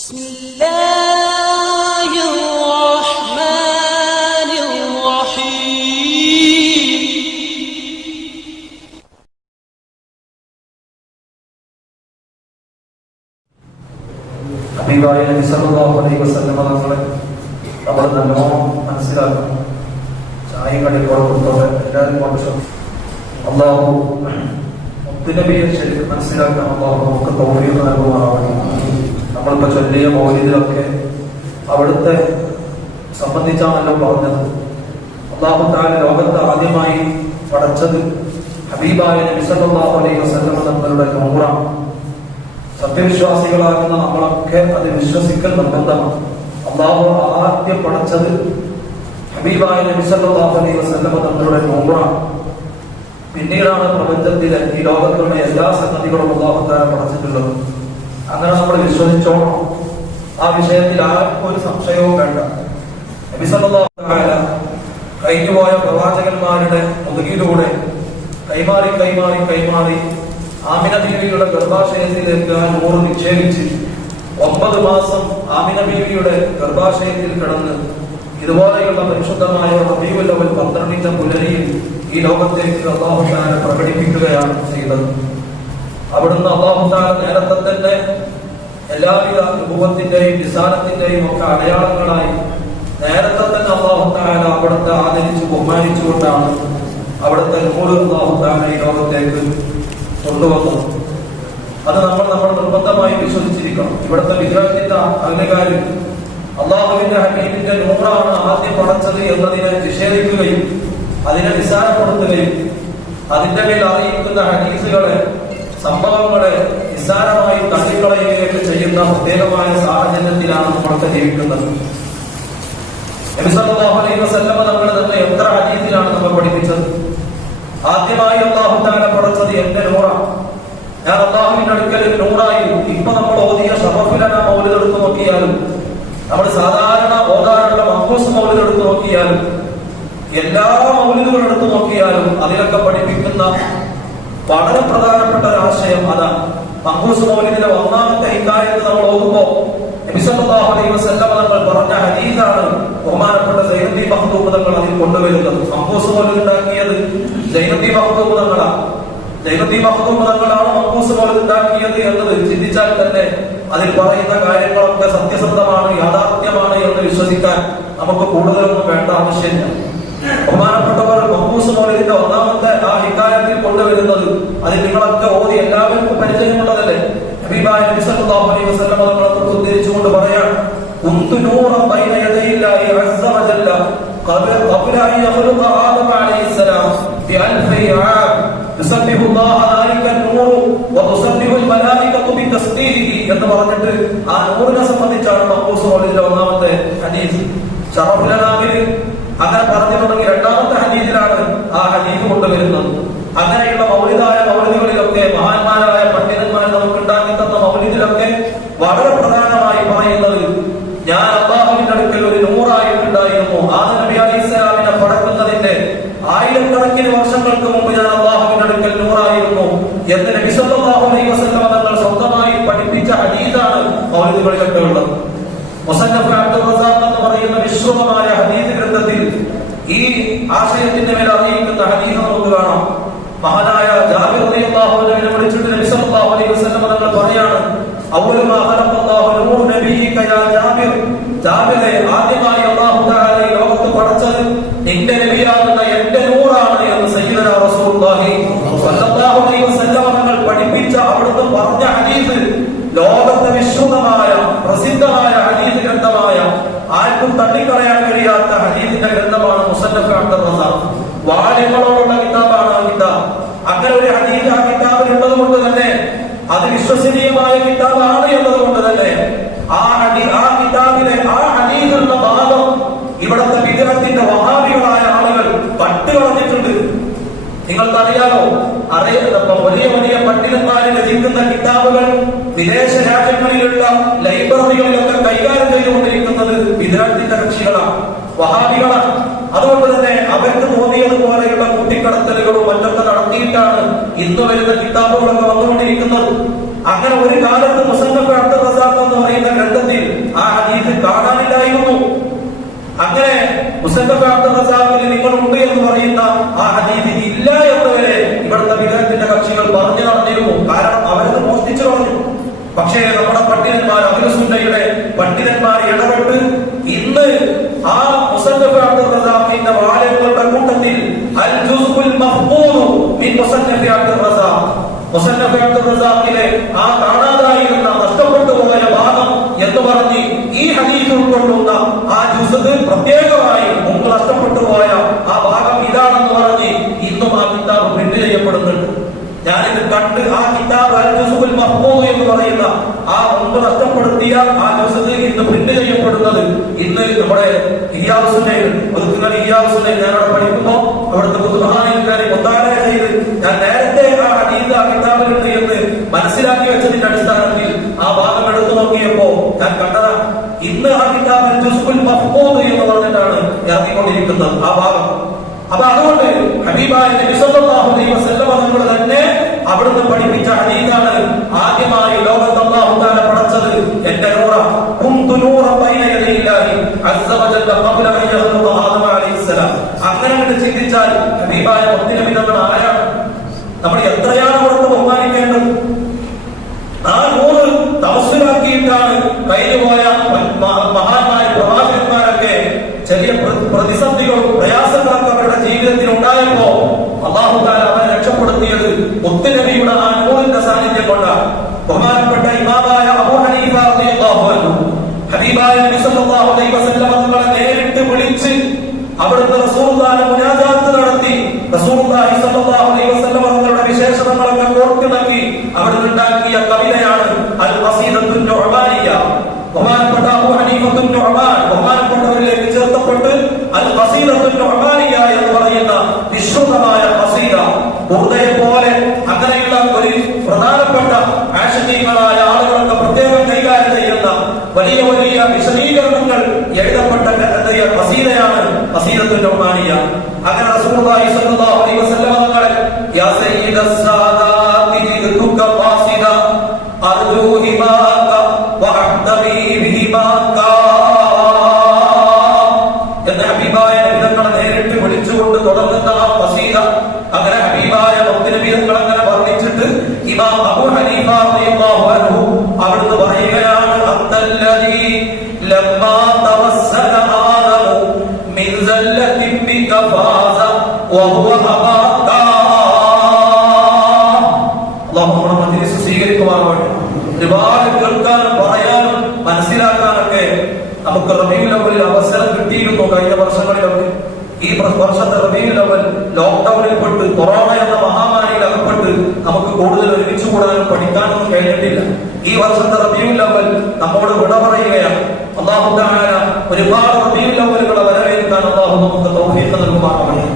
بسم الله الرحمن الرحيم. ഹബീബായ നബി സല്ലല്ലാഹു അലൈഹി വസല്ലം തങ്ങളെ നമ്മൾ നല്ലോണം മനസ്സിലാക്കണം. ചായയും കടി കൊടുത്തോടെ എല്ലാവരും കൊണ്ട് അള്ളാഹു മുത്തുനബിയെ ശരിക്കും മനസ്സിലാക്കാൻ അള്ളാഹു നമുക്ക് തൗഫീഖ് നൽകുമാറാവണം. നമ്മളിപ്പോ ചൊല്ലിയ മൗലിദിലൊക്കെ അവിടുത്തെ സംബന്ധിച്ചാണല്ലോ പറഞ്ഞത്. അള്ളാഹു തആല ലോകത്ത് ആദ്യമായി പടച്ചത് ഹബീബായ നബി സല്ലല്ലാഹു അലൈഹി വസല്ലം തങ്ങളുടെ നൂറാണ്. സത്യവിശ്വാസികളാകുന്ന നമ്മളൊക്കെ അത് വിശ്വസിക്കൽ നിർബന്ധമാണ്. അള്ളാഹു ആദ്യം പടച്ചത് ഹബീബായ നബി സല്ലല്ലാഹു അലൈഹി വസല്ലം തങ്ങളുടെ നൂറാണ്. പിന്നീടാണ് പ്രപഞ്ചത്തിലെ ഈ ലോകത്തുള്ള എല്ലാ സംഗതികളും അള്ളാഹു തആല പടച്ചിട്ടുള്ളത്. അങ്ങനെ നമ്മൾ വിശ്വസിച്ചോണം. ആ വിഷയത്തിൽ ആർക്കും ഒരു സംശയവും വേണ്ട. നബി സല്ലല്ലാഹു അലൈഹി കഴിഞ്ഞുപോയ പ്രവാചകന്മാരുടെ മുതുകിലൂടെ കൈമാറി കൈമാറി കൈമാറി ആമിന ബീവിയുടെ ഗർഭാശയത്തിലേക്ക് ആ നൂറ് നിക്ഷേപിച്ച് 9 മാസം ആമിന ബീവിയുടെ ഗർഭാശയത്തിൽ കിടന്ന് ഇതുപോലെയുള്ള പരിശുദ്ധമായ റബീഉൽ അവ്വൽ 12 പുലരിയിൽ ഈ ലോകത്തേക്ക് അല്ലാഹു തആല പ്രകടിപ്പിക്കുകയാണ് ചെയ്തത്. അവിടുന്ന് അല്ലാഹു തആല നേരത്തെ തന്നെ എല്ലാവിധ നുബുവത്തിന്റെയും റിസാലത്തിന്റെയും ഒക്കെ അടയാളങ്ങളായി നേരത്തെ തന്നെ അല്ലാഹു തആല അവിടുത്തെ ആദരിച്ചു ബഹുമാനിച്ചുകൊണ്ടാണ് അവിടുത്തെ നൂറ് അല്ലാഹു തആല ഈ ലോകത്തേക്ക് കൊണ്ടുവന്നത്. അത് നമ്മൾ നിർബന്ധമായി വിശ്വസിച്ചിരിക്കണം. ഇവിടുത്തെ വിഗ്രഹത്തിന്റെ അംഗീകാരം അള്ളാഹുവിന്റെ ഹബീബിന്റെ നൂറാണ് ആദ്യം പടച്ചത് എന്നതിനെ നിഷേധിക്കുകയും അതിനെ നിസ്സാരപ്പെടുത്തുകയും അതിന്റെ മേൽ അറിയിക്കുന്ന ഹദീസുകളെ സംഭവങ്ങളെ നിസ്സാരമായി തള്ളിക്കളയുകയൊക്കെ ചെയ്യുന്ന പ്രത്യേകമായ സാഹചര്യത്തിലാണ് നമ്മളൊക്കെ ജീവിക്കുന്നത്. നബി സല്ലല്ലാഹു അലൈഹി വസല്ലം നമ്മൾ തന്നെ എത്ര ഹദീസിലാണ് നമ്മൾ പഠിപ്പിച്ചത്? ആദ്യമായി അല്ലാഹു തആല പടച്ചത് എന്റെ നൂറാണ്. ഞാൻ അല്ലാഹുവിന്റെ അടുക്കൽ നൂറായിരുന്നു. ഇപ്പൊ നമ്മൾ ഓതിയ ശറഫുലന മൗലിദ് എടുത്തു നോക്കിയാലും നമ്മൾ സാധാരണ ഓതാറുള്ള മഖ്ബൂസ് മൗലിദ് എടുത്തു നോക്കിയാലും എല്ലാ മൗലിദുകളും എടുത്തു നോക്കിയാലും അതിലൊക്കെ പഠിപ്പിക്കുന്ന വളരെ പ്രധാനപ്പെട്ട ഒരു ആശയം അതാണ്. മഖ്ബൂസ് മൗലിദിലെ ഒന്നാമത്തെ ഹിദായത്ത് നമ്മൾ ഓതുമ്പോൾ നബി സല്ലല്ലാഹു അലൈഹി വസല്ലം തങ്ങൾ പറഞ്ഞ ഹദീസാണ് ബഹുമാനപ്പെട്ട സൈനുദ്ദീൻ മഖ്ദൂം തങ്ങൾ അതിൽ കൊണ്ടുവരുന്നത്. മഖ്ബൂസ് മൗലിദ് ഉണ്ടാക്കിയത് സൈനുദ്ദീൻ മഖ്ദൂം തങ്ങളാണ്. സൈനുദ്ദീൻ മഖ്ദൂം തങ്ങളാണ് മഖ്ബൂസ് മൗലിദ് ഉണ്ടാക്കിയത് എന്നത് ചിന്തിച്ചാൽ തന്നെ അതിൽ പറയുന്ന കാര്യങ്ങളൊക്കെ സത്യസന്ധമാണ്, യാഥാർത്ഥ്യമാണ് എന്ന് വിശ്വസിക്കാൻ നമുക്ക് കൂടുതലൊന്നും വേണ്ട ആവശ്യമില്ല. ബഹുമാനപ്പെട്ടവർ മഖ്ബൂസ് മൗലിദിന്റെ ഒന്നാമത്തെ ആ ഹിക്കായത്തിൽ കൊണ്ടുവരുന്നത് അതിൽ നിങ്ങളൊക്കെ ഓതി എല്ലാവർക്കും പരിചയമുള്ളതല്ലേ. ഹബീബായ നബി സല്ലല്ലാഹു അലൈഹി വസല്ലം തങ്ങളെ ഉദ്ധരിച്ചുകൊണ്ട് പറയാൻ കുന്തു നൂറൻ ബൈന യദയില്ലാഹി അസ്സ വജല്ല ഖബ്ല അൻ യഖ്ലുഖ ആദം അലൈഹിസ്സലാം ബി അൽഫി ആം തുസബ്ബിഹു അല്ലാഹ ദാലിക നൂറു വതുസബ്ബിഹു അൽ മലായികതു ബിതസ്ബീഹിഹി എന്ന് പറഞ്ഞിട്ട് ആ നൂറിനെ സംബന്ധിച്ചാണ് മഖ്ബൂസ് മൗലിദിന്റെ ഒന്നാമത്തെ ഹദീസ്. ശറഫുൽ അനാമിൽ അങ്ങനെ പറഞ്ഞിട്ടുണ്ടെങ്കിൽ രണ്ടാമത്തെ ഹദീസിലാണ് ആ ഹദീസ് കൊണ്ടുവരുന്നത്. അങ്ങനെയുള്ള മൗലിദായ മൗലിദുകളിലൊക്കെ മഹാന്മാരായ പണ്ഡിതന്മാർ നമുക്ക് ഉണ്ടാക്കി തന്ന മൗലിദിലൊക്കെ വളരെ പ്രധാനമായി പറയുന്നത് ഞാൻ അല്ലാഹുവിന്റെ അടുക്കൽ ഒരു നൂറായിട്ടുണ്ടായിരുന്നു. ആദം നബി അലൈഹിസ്സലാമിനെ പടക്കുന്നതിന്റെ ആയിരക്കണക്കിന് വർഷങ്ങൾക്ക് മുമ്പ് ഞാൻ അല്ലാഹുവിന്റെ അടുക്കൽ നൂറായിരുന്നു എന്ന് നബി സല്ലല്ലാഹു അലൈഹി വസല്ലം തങ്ങൾ സ്വന്തമായി പഠിപ്പിച്ച ഹദീസാണ് മൗലിദുകളിലൊക്കെ ഉള്ളത്. മുസന്നഫ് അബ്ദുർ റസാഖ് എന്ന് പറയുന്ന വിശ്വമായ ഹദീസ് ഗ്രന്ഥത്തിൽ ഈ ആശയത്തിന്റെ മേൽ അറിയിക്കുന്ന ഹദീസ് നമുക്ക് കാണാം. മഹാനായ ജാബിർ റളിയല്ലാഹു അൻഹുവിനെ വിളിച്ചിട്ട് നബി സല്ലല്ലാഹു അലൈഹി വസല്ലം തങ്ങൾ പറയാണ് അവ്വലു മാ ഖലഖല്ലാഹു നൂറ നബിയിക യാ ജാബിർ, ജാബിറെ ആദ്യമായി അല്ലാഹു തആല ഈ ലോകത്ത് പടച്ചത് നിന്റെ നബിയാകുന്ന എന്റെ നൂറാണ് എന്ന് സയ്യിദുനാ റസൂലുള്ളാഹി സ്വല്ലല്ലാഹു അലൈഹി വസല്ലം തങ്ങൾ പഠിപ്പിച്ച അവിടുന്ന് പറഞ്ഞ ഹദീസ് ലോകത്തെ വിശ്വമായ പ്രസിദ്ധമായ ഹദീസ് ഗ്രന്ഥമായ ആർക്കും തള്ളിക്കളയാൻ കഴിയാത്ത ഹദീസിന്റെ ഗ്രന്ഥമാണ് മുസന്നഫ് അബ്ദുർ റസാഖ്. വാല്യങ്ങളോടുള്ള കിതാബാണ് ആ കിതാബ്. അങ്ങനെ ഒരു ഹദീസ് ആ കിതാബിലുള്ളത് കൊണ്ട് തന്നെ അത് വിശ്വസനീയമായ കിതാബാണ് എന്നതുകൊണ്ട് തന്നെ ആ കിതാബിലെ ആ ഹദീസിലുള്ള ഭാഗം ഇവിടുത്തെ വിഗ്രഹത്തിന്റെ വഹാബികളായ ആളുകൾ പട്ടുകളഞ്ഞിട്ടുണ്ട്. നിങ്ങൾക്കറിയാലോ, വലിയ വലിയ പണ്ഡിതന്മാര് രചിക്കുന്ന കിതാബുകൾ വിദേശ രാജ്യങ്ങളിലുള്ള ലൈബ്രറികളിലൊക്കെ കൈകാര്യം ചെയ്തുകൊണ്ടിരിക്കുന്നത് വിദ്യാർത്ഥിന്റെ കക്ഷികളാണ്, വഹാബികളാണ്. അതുകൊണ്ട് തന്നെ അവർക്ക് തോന്നിയതുപോലെയുള്ള കൂട്ടിക്കടത്തലുകളും മറ്റൊക്കെ നടത്തിയിട്ടാണ് ഇന്ന് വരുന്ന കിതാബുകളൊക്കെ വന്നുകൊണ്ടിരിക്കുന്നത്. അങ്ങനെ ഒരു കാലത്ത് മുസന്നഫ് അബ്ദുർ റസാഖ് എന്ന് പറയുന്ന ഗ്രന്ഥത്തിൽ പണ്ഡിതന്മാർ അഹ്ലുസുന്നയുടെ പണ്ഡിതന്മാർ ഇടപെട്ട് ഇന്ന് ആ മുസന്നഫ് അബ്ദുർ റസാഖിന്റെ വാലങ്ങളുടെ കൂട്ടത്തിൽ അൽ ജുസ്ഉൽ മഫ്ഖൂദ് മിൻ മുസന്നഫ് അബ്ദുർ റസാഖ്, മുസന്നഫ് അബ്ദുർ റസാഖിലെ ആ കാണാതായിരുന്ന നഷ്ടപ്പെട്ടു പോയ ഭാഗം എന്ന് പറഞ്ഞ് ഈ ഹദീസ് ഉൾക്കൊള്ളുന്ന ആ ജുസ്ഉ പ്രത്യേകമായി മുമ്പ് നഷ്ടപ്പെട്ടു പോയ ആ ഭാഗം ഇതാണെന്ന് പറഞ്ഞ് ഇന്നും ആ കിതാബ് പ്രിന്റ് ചെയ്യപ്പെടുന്നുണ്ട്. ഞാനിത് കണ്ട് ആ കിതാബ് അൽ ജുസ്ഉൽ മഫ്ഖൂദ് എന്ന് പറയുന്ന ആ മുമ്പ് നഷ്ടപ്പെടുത്തിയ ആ ജുസ്ഉ ഇന്ന് പ്രിന്റ് ചെയ്യപ്പെടുന്നത് ഇന്ന് നമ്മുടെ ഇയാസുന്നയിൽ ഞാൻ അവിടെ പഠിക്കുമ്പോ അവിടുത്തെ ബുദ്ധാനിൽക്കാരെ മുത്താലയ ചെയ്ത് ഞാൻ നേരത്തെ ആ ഹദീസ് ആ കിതാബിലുണ്ട് എന്ന് മനസ്സിലാക്കി വെച്ചതിന്റെ അടിസ്ഥാനത്തിൽ ആ ഭാഗം എടുത്തു നോക്കിയപ്പോ ഞാൻ കണ്ടതാ ഇന്ന് ആ കിതാബ് അൽ ജുസ്ഉൽ മഫ്ഖൂദ് എന്ന് പറഞ്ഞിട്ടാണ് ഇറങ്ങിക്കൊണ്ടിരിക്കുന്നത് ആ ഭാഗം. അപ്പൊ അതുകൊണ്ട് ഹബീബായ നബി സല്ലല്ലാഹു അലൈഹി വസല്ലം നമ്മൾ തന്നെ അവിടുന്ന് പഠിപ്പിച്ച ഹദീസാണ് ആദ്യമായി ലോകത്ത് അല്ലാഹു തആല പടച്ചത് എന്റെ നൂറ കുന്തു നൂറ ബൈന യദൈല്ലാഹി അസ്സ വജല്ല ഖബ്ല അൻ യഖ്ലുഖ ആദമ അലൈഹിസ്സലാം. അങ്ങനെ ചിന്തിച്ചാൽ ഹബീബായ മുത്തുനബി തങ്ങൾ ആരാണ്? നമ്മൾ എത്രയാണ് അവിടുത്തെ ബഹുമാനിക്കേണ്ടത്? ആ നൂറ് തവസ്സുലാക്കിയിട്ടാണ് കഴിഞ്ഞുപോയ മഹാന്മാർ പ്രവാചകന്മാരൊക്കെ ചെറിയ പ്രതിസന്ധികളും പ്രയാസങ്ങളൊക്കെ അവരുടെ ജീവിതത്തിൽ ഉണ്ടായപ്പോ അല്ലാഹു തആല അവരെ രക്ഷപ്പെടുത്തിയത് മുത്തുനബിയുടെ ആ നൂറിന്റെ സാന്നിധ്യം കൊണ്ടാണ്. ബഹുമാനപ്പെട്ട ഇമാമായ അബൂ ഹനീഫ റളിയല്ലാഹു അൻഹു ഹബീബായ നബി സല്ലല്ലാഹു അലൈഹി വസല്ലം തങ്ങളെ നേരിട്ട് വിളിച്ച് അവിടുത്തെ റസൂലുള്ളാഹിനെ മുനാജാത്ത് നടത്തി റസൂലുള്ളാഹി സ്വല്ലല്ലാഹു അലൈഹി വസല്ലം തങ്ങളുടെ വിശേഷണങ്ങളൊക്കെ കോർത്തിണക്കി അവിടുന്ന് ഉണ്ടാക്കിയ കവിതയാണ് അൽ ഖസീദത്തുൻ നുഅ്മാനിയ. ബഹുമാനപ്പെട്ട അബൂ ഹനീഫത്തുൻ നുഅ്മാൻ ബഹുമാനപ്പെട്ടവരിലേക്ക് ചേർത്തപ്പെട്ട് അൽ ഖസീദത്തുൻ നുഅ്മാനിയ എന്ന് പറയുന്ന വിശുദ്ധമായ ഖസീദ ബുർദയെ പോലെ അങ്ങനെയുള്ള ഒരു പ്രധാനപ്പെട്ട ആശിഖീങ്ങളായ ആളുകളൊക്കെ പ്രത്യേകം കൈകാര്യം ചെയ്യുന്ന വലിയ വലിയ വിശദീകരണങ്ങൾ എഴുതപ്പെട്ട ഖസീദയാണ് ഖസീദത്തുൻ നുഅ്മാനിയ. അങ്ങനെ റസൂലുള്ളാഹി സ്വല്ലല്ലാഹു അലൈഹി വസല്ലം തങ്ങളെ യാ സയ്യിദസ് സാദാതി ജിതുക ഖാസിദ അർജു ഹിമാക വഅഹ്തബി ബിഹിമാക എന്ന ഹബീബായ നബി തങ്ങളെ നേരിട്ട് വിളിച്ചുകൊണ്ട് തുടങ്ങുന്ന ആ ഖസീദ അങ്ങനെ ഹബീബായ മുത്തുനബി തങ്ങൾ അങ്ങനെ വർണ്ണിച്ചിട്ട് ഇമാം അബൂ ഹനീഫ റളിയല്ലാഹു അൻഹു അവിടുന്ന് പറയുകയാണ് അത്തല്ലദീ ലമ്മാ തവസ്സല ആദമു മിൻ സല്ലത്തിൻ ബിക ഫാസ വഹുവ അബാക. അല്ലാഹു നമ്മുടെ മജ്ലിസ് സ്വീകരിക്കുമാറാകട്ടെ. ഒരുപാട് കേൾക്കാനും പറയാനും മനസ്സിലാക്കാനൊക്കെ നമുക്ക് റബീഉൽ അവ്വലിൽ അവസരം കിട്ടിയിരുന്നു കഴിഞ്ഞ വർഷങ്ങളിലൊക്കെ. ഈ വർഷത്തെ റബീഉൽ അവ്വൽ ലോക്ക്ഡൌണിൽ പെട്ട് കൊറോണ എന്ന മഹാമാരിയിൽ അകപ്പെട്ട് നമുക്ക് കൂടുതൽ ഒരുമിച്ച് കൂടാനും പഠിക്കാനൊന്നും കഴിഞ്ഞിട്ടില്ല. ഈ വർഷത്തെ റബീഉൽ അവ്വൽ നമ്മോട് വിട പറയുകയാണ്. അല്ലാഹു തആല ഒരുപാട് റബീഉൽ അവ്വലുകളെ വരവേൽക്കാൻ അല്ലാഹു നമുക്ക് തൗഫീഖ് നൽകുമാറാകട്ടെ.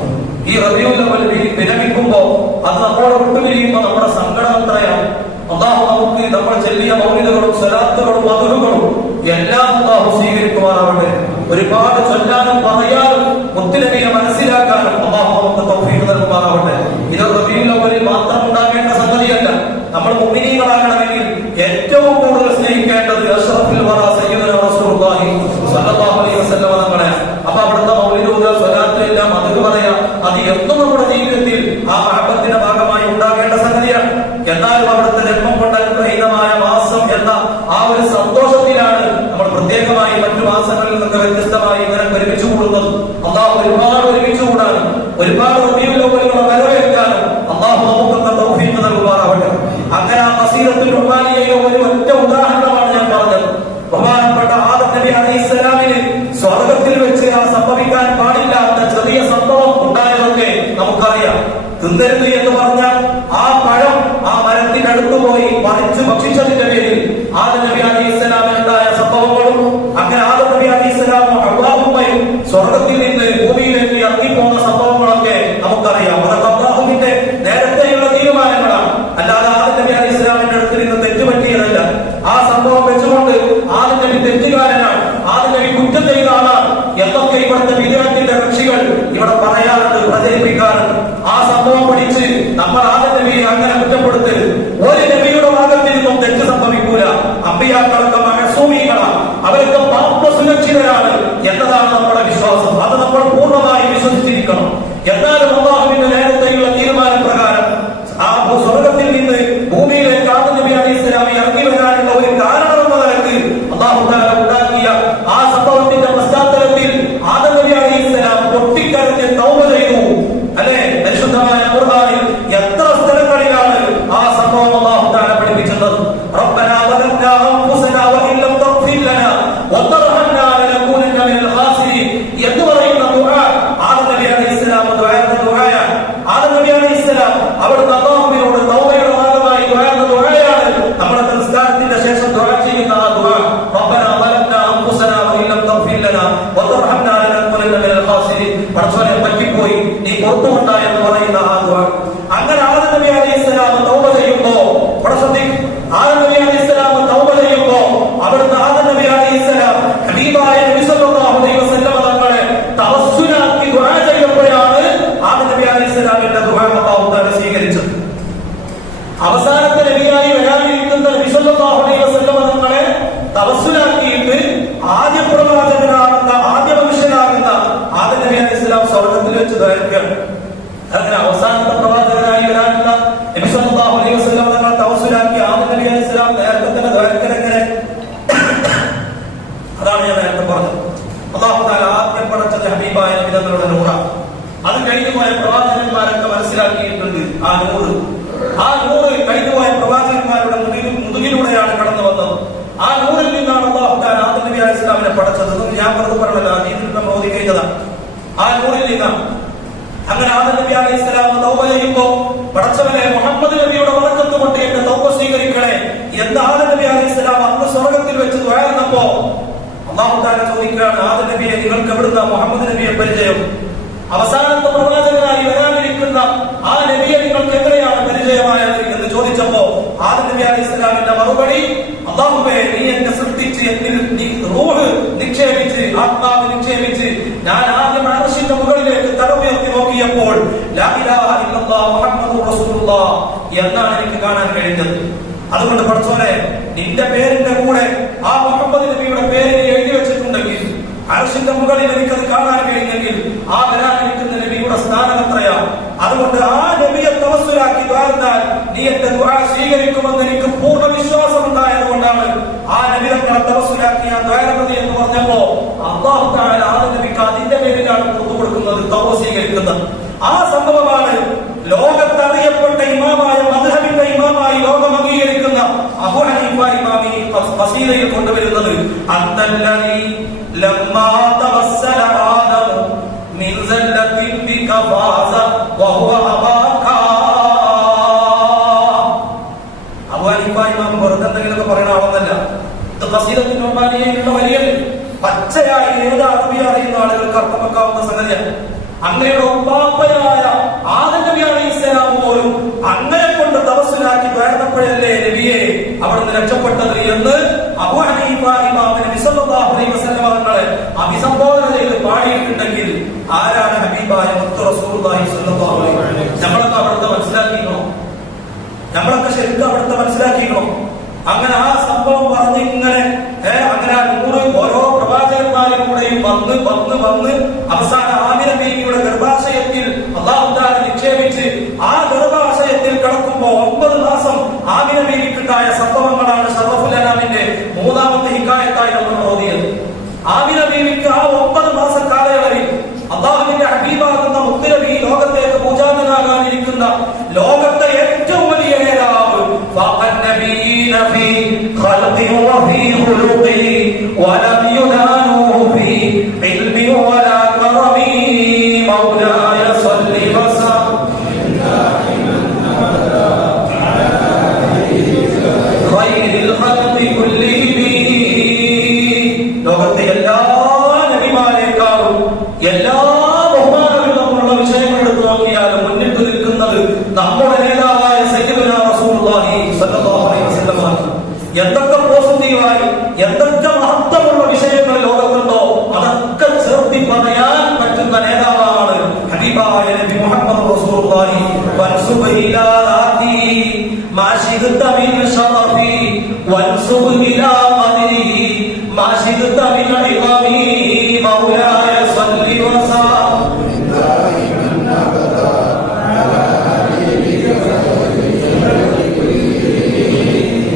ഈ റബീഉൽ അവ്വൽ വിരമിക്കുമ്പോ അത് നമ്മോട് വിട്ടുപിരിയുമ്പോ നമ്മുടെ സങ്കടം എത്രയാണ്. അല്ലാഹു നമുക്ക് നമ്മൾ ചെല്ലിയ മൗലിദുകളും സ്വലാത്തുകളും മദ്ഹുകളും എല്ലാം അല്ലാഹു സ്വീകരിക്കുമാറാവട്ടെ. ഒരുപാട് ചൊല്ലാനും പറയാനും മുത്തുനബിയെ മനസ്സിലാക്കാനും അല്ലാഹു നമുക്ക് തൗഫീഖ് നൽകുമാറാവട്ടെ. ഇത് റബീഉൽ അവ്വലിൽ മാത്രം ഉണ്ടാകേണ്ട സംഗതിയല്ല. നമ്മൾ മുഅ്മിനീങ്ങളാകണമെങ്കിൽ ഏറ്റവും കൂടുതൽ സ്നേഹിക്കേണ്ടത് അഷ്റഫുൽ വറ സയ്യിദുനാ റസൂലുള്ളാഹി സ്വല്ലല്ലാഹു അലൈഹി വസല്ലം തങ്ങളെ. അപ്പൊ അവിടുത്തെ മൗലിദ് സ്വലാത്ത് എല്ലാം മദ്ഹ് പറയാം. അത് എന്നും നമ്മുടെ ജീവിതത്തിൽ ആ മഹബത്തിന്റെ ഭാഗമായി ഉണ്ടാകേണ്ട സംഗതിയാണ്. എന്നാലും അവിടുത്തെ ജന്മം കൊണ്ട് അനുഗ്രഹീതമായ മാസം എന്ന ആ ഒരു സന്തോഷത്തിലാണ് നമ്മൾ പ്രത്യേകമായി മറ്റു മാസങ്ങളിൽ നിന്നൊക്കെ വ്യത്യസ്തമായി ഇങ്ങനെ ഒരുമിച്ച് കൂടുന്നത്. അല്ലാഹു ഒരുപാട് ഒരുമിച്ച് കൂടാനും ഒരുപാട് റബീഉൽ അവ്വലുകളെ വരവേൽക്കാനും അല്ലാഹു നമുക്ക് തൗഫീഖ് നൽകുമാറാവട്ടെ. അങ്ങനെ ആ ഖസീദത്തുൽ നുഅ്മാനിയയിലെ ഒരു ഒറ്റ ഉദാഹരണമാണ് ഞാൻ പറഞ്ഞത്. ബഹുമാനപ്പെട്ട ആദം നബി അലൈഹിസ്സലാമിന് സ്വർഗ്ഗത്തിൽ വെച്ച് ആ സംഭവിക്കാൻ പാടില്ലാത്ത ചെറിയ സംഭവം ഉണ്ടായതൊക്കെ നമുക്കറിയാം. തിന്നരുത് എന്ന് പറഞ്ഞാൽ ആ പഴം ആ മരത്തിനടുത്ത് പോയി പറിച്ച് ഭക്ഷിച്ചതിന്റെ പേരിൽ ആദം നബി അലൈഹിസ്സലാമിനുണ്ടായ സംഭവങ്ങളും അങ്ങനെ ആദം നബി അലൈഹിസ്സലാമും ഹവ്വാവും സ്വർഗ്ഗത്തിൽ നിന്ന് ഭൂമിയിലേക്ക് ഇറങ്ങിപ്പോകുന്ന സംഭവങ്ങളൊക്കെ നമുക്കറിയാം. അതൊക്കെ അല്ലാഹുവിന്റെ നേരത്തെയുള്ള തീരുമാനങ്ങളാണ്. അല്ലാതെ ആദം നബി അലൈഹിസ്സലാമിന്റെ അടുത്ത് നിന്ന് തെറ്റുപറ്റിയതല്ല. ആ സംഭവം വെച്ചുകൊണ്ട് ആദം നബി തെറ്റുകാരനാണ്, ആദം നബി കുറ്റം ചെയ്ത ആളാണ് എന്നൊക്കെ ഇവിടുത്തെ വിദ്യാർത്ഥിയുടെ കക്ഷികൾ ഇവിടെ പറയാറുണ്ട്, പ്രചരിപ്പിക്കാറുണ്ട്. ആ സംഭവം പഠിച്ച് നമ്മൾ ആദം നബിയെ അങ്ങനെ കുറ്റപ്പെടുത്തരുത്. ഒരു നബിയുടെ ഭാഗത്തിൽ നിന്നും തെറ്റ് സംഭവിക്കൂല. അമ്പിയാക്കളൊക്കെ മഅസൂമീങ്ങളാണ്, അവരൊക്കെ പാപസുരക്ഷിതരാണ് എന്നതാണ് നമ്മുടെ വിശ്വാസം. അത് നമ്മൾ പൂർണ്ണമായി വിശ്വസിച്ചിരിക്കണം. എന്നാലും അല്ലാഹുവിന്റെ നേരത്തെയുള്ള തീരുമാനപ്രകാരം ആ സ്വർഗ്ഗത്തിൽ നിന്ന് ഭൂമിയിലേക്ക് ആദം നബി അലൈഹിസ്സലാം ഇറങ്ങി വരാനുള്ള ഒരു കാരണമെന്ന പ്രവാചകന്മാരൊക്കെ മനസ്സിലാക്കിയിട്ടുണ്ട്. ആ നൂറ് കഴിഞ്ഞുപോയ പ്രവാചകന്മാരുടെ മുതുകിലൂടെയാണ് കടന്നു വന്നത്. ആ നൂറിൽ നിന്നാണ് അല്ലാഹു തആല ആദം നബി അലൈഹി സ്വലാമിനെ പടച്ചത്. ഞാൻ പറഞ്ഞു പറഞ്ഞല്ല, നീതിൽ നമ്മൾ ഓതി കഴിഞ്ഞതാണ്. ആ നൂറിൽ നിന്നാണ്. അങ്ങനെ ആദം നബി അലൈഹി സ്വലാം തൗബ ചെയ്യുമ്പോൾ, പടച്ചവനെ മുഹമ്മദ് നബിയുടെ വറക്കത്ത് കൊണ്ട് എന്റെ തൗബ സ്വീകരിക്കണേ എന്ന് ആദം നബി അലൈഹി സ്വലാം അന്ന് സ്വർഗത്തിൽ വെച്ച് ദുആ ചെയ്തപ്പോൾ അല്ലാഹു തആല ചോദിക്കുകയാണ്, ആദം നബിയെ നിങ്ങൾക്ക് എവിടുന്ന മുഹമ്മദ് നബിയെ പരിചയം? അവസാനത്തെ പ്രവാചകനായി വരാനിരിക്കുന്ന ആ നബിയെ നിങ്ങൾക്ക് എങ്ങനെയാണ് പരിചയമായത് എന്ന് ചോദിച്ചപ്പോ ആദം നബി അലൈഹി സ്വലാമിന്റെ മറുപടി, അല്ലാഹുവേ, നീ എന്നെ സൃഷ്ടിച്ച് എന്നിൽ നീ റൂഹ് നിക്ഷേപിച്ച്, ആത്മാവ് നിക്ഷേപിച്ച് ഞാൻ ആദ്യം അർശിന്റെ മുകളിലേക്ക് തലമുയർത്തി നോക്കിയപ്പോൾ ലാ ഇലാഹ ഇല്ലല്ലാഹ് മുഹമ്മദുർ റസൂലുള്ളാഹ് എന്നാണ് എനിക്ക് കാണാൻ കഴിഞ്ഞത്. അതുകൊണ്ട് പടച്ചോനെ, നിന്റെ പേരിന്റെ കൂടെ ആ മുഹമ്മദ് നബിയുടെ പേര് എഴുതി വെച്ചിട്ടുണ്ടെങ്കിൽ, അർശിന്റെ മുകളിൽ എനിക്കത് കാണാൻ കഴിഞ്ഞെങ്കിൽ, ആ വരാനിരിക്കുന്ന നബിയുടെ സ്ഥാനം എത്രയാണ്. അതുകൊണ്ട് ആ നബിയെ തവസ്സുലാക്കി ദ്വാരത്താൽ നീ എന്റെ ദുആ സ്വീകരിക്കുമെന്ന് എനിക്ക് പൂർണ്ണ വിശ്വാസം ഉണ്ടായതുകൊണ്ടാണ് ആ നബി നമ്മളെ തവസ്സുലാക്കി ഞാൻ ദ്വാരമതി എന്ന് പറഞ്ഞപ്പോ അല്ലാഹു തആല ആ നബിക്ക് അതിന്റെ പേരിലാണ് കൊടുത്തു കൊടുക്കുന്നത്, തൗബ സ്വീകരിക്കുന്നത്. ആ സംഭവമാണ് ലോകത്തറിയപ്പെട്ട ഇമാമായ മദ്ഹബിന്റെ ഇമാമായി ലോകം അംഗീകരിക്കുന്ന അബൂ ഹനീഫ ഇമാമിനെ ഖസീദയിൽ കൊണ്ടുവരുന്നത്, അന്തല്ലദീ ലമ്മാ തവസ്സല ആദം മിൻ സല്ലത്തിൻ ബിക ഫാസ വഹുവ അബാക. അബൂ ഹനീഫ ഇമാം വെറുതെ എന്തെങ്കിലുമൊക്കെ പറയുന്ന ആളൊന്നല്ല. ഇത് ഖസീദത്തുൽ ഉമാനിയയിലുള്ള വലിയ പച്ചയായി ഏത് അറബി അറിയുന്ന ആളുകൾക്ക് അർത്ഥമാക്കാവുന്ന സംഗതിയാണ്. അങ്ങയുടെ ഉപ്പാപ്പയായ ആദം നബി അലൈഹിസ്സലാം പോലും അങ്ങനെ കൊണ്ട് തവസ്സുലാക്കി വേർന്നപ്പോഴല്ലേ നബിയെ അവിടുന്ന് രക്ഷപ്പെട്ടത് എന്ന് അബൂ ഹനീഫ ഇമാം നബി സല്ലല്ലാഹു അലൈഹി വസല്ലം തങ്ങളെ അഭിസംബോധന ചെയ്ത് പാടിയിട്ടുണ്ടെങ്കിൽ ആരാണ് ഹബീബായ മുത്ത് റസൂലുള്ളാഹി സ്വല്ലല്ലാഹു അലൈഹി വസല്ലം? നമ്മളൊക്കെ അവിടുത്തെ മനസ്സിലാക്കിക്കണോ? നമ്മളൊക്കെ ശരിക്കും അവിടുത്തെ മനസ്സിലാക്കിക്കണോ? അങ്ങനെ ആ സംഭവം പറഞ്ഞ് ഇങ്ങനെ അങ്ങനെ ആ നൂറ് ഓരോ പ്രവാചകന്മാരിലൂടെയും വന്ന് അവസാന ആമിന ബീവിയുടെ ഗർഭാശയത്തിൽ അല്ലാഹു തആല നിക്ഷേപിച്ച് ആ ഗർഭാശയത്തിൽ കിടക്കുമ്പോ 9 മാസം ആമിന ബീവിക്കുണ്ടായ സംഭവങ്ങളാണ് ശറഫുൽ അനാമിന്റെ മൂന്നാമത്തെ ഹിക്കായത്തായി നമ്മൾ ഓതിയത്. ആമിന ബീവിക്ക് ആ 9 മാസ കാലയളവിൽ അല്ലാഹുവിന്റെ ഹബീബാകുന്ന മുത്തുനബി ലോകത്തേക്ക് പൂജാതനാകാനിരിക്കുന്ന ലോകത്തെ ഏറ്റവും വലിയ നേതാവ് ഫഖന്നബീന ഫീ ഖൽഖി വഫീ ഖുലൂഖി വലം യുനാനു ഫീ ഇൽമി വലാ കറമി മൗലായ സ്വല്ലി വസല്ലിം ഖൈറിൽ ഖൽഖി കുല്ലിഹിം. ലോകത്തെ എല്ലാ നബിമാരെക്കാളും എല്ലാ ബഹുമാനങ്ങളുള്ള വിഷയങ്ങൾ എടുത്തു നോക്കിയാലും മുന്നിട്ട് നിൽക്കുന്നത് നമ്മുടെ നേതാവായ സയ്യിദുനാ റസൂലുള്ളാഹി സ്വല്ലല്ലാഹു അലൈഹി വസല്ലം. എന്തൊക്കെ പോസിറ്റീവായി എന്തൊക്കെ മഹത്വമുള്ള വിഷയങ്ങൾ ലോകത്തുണ്ടോ അതൊക്കെ ചേർത്തി പറയാൻ പറ്റുന്ന നേതാവാണ് ഹബീബായ നബി മുഹമ്മദ് റസൂലുള്ളാഹി. വൻസുബ് ഇലാ റാത്തി മാശിദത മിൻ ശറഫി വൻസുബ് ഇലാ ഖദരി മാശിദത മിൻ ഇമാമി മൗലായ സ്വല്ലി വസല്ലം.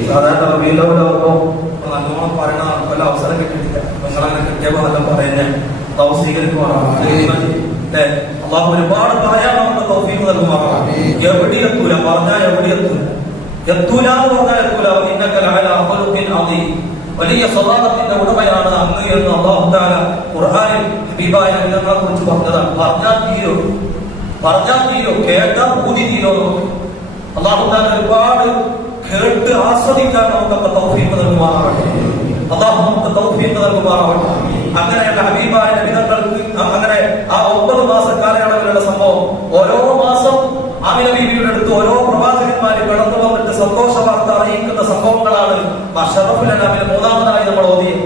സാധാരണ റബീഉൽ നല്ലോണം പറയണ പല അവസരം കിട്ടിയിട്ടില്ല. നിങ്ങളങ്ങനെ കിട്ടിയപ്പോ നല്ല പറയുന്നേ സ്വീകരിക്കുവാനാണ്. അള്ളാഹു ഒരുപാട് പറയാൻ നമുക്ക് തൗഫീഖ് നൽകുമാറാണ്. എവിടെ എത്തൂല പറഞ്ഞാൽ എവിടെ എത്തൂല എന്ന് പറഞ്ഞാൽ എത്തൂല. ഇന്നക ലഅലാ ഖുലുഖിൻ അദീം, വലിയ സ്വഭാവത്തിന്റെ ഉടമയാണ് അങ്ങ് എന്ന് അല്ലാഹു തആല ഖുർആനിൽ ഹബീബായ നബിയെ കുറിച്ച് പറഞ്ഞതാണ്. പറഞ്ഞാൽ തീരോ കേട്ടാ ഊതി തീരോ. അല്ലാഹു തആല ഒരുപാട് കേട്ട് ആസ്വദിക്കാൻ നമുക്കൊക്കെ തൗഫീഖ് നൽകുമാറാവട്ടെ. അല്ലാഹു നമുക്ക് തൗഫീഖ് നൽകുമാറാവട്ടെ. അങ്ങനെയുള്ള ഹബീബായ നബിതങ്ങൾക്ക് അങ്ങനെ ആ 9 മാസ കാലയളവിലുള്ള സംഭവം ഓരോ മാസം ആമിന ബീവിയുടെ അടുത്ത് ഓരോ പ്രവാചകന്മാര് കടന്നു വന്നിട്ട് സന്തോഷ വാർത്ത അറിയിക്കുന്ന സംഭവങ്ങളാണ് ശറഫുൽ അനാമിൽ മൂന്നാമതായി നമ്മൾ ഓതിയത്.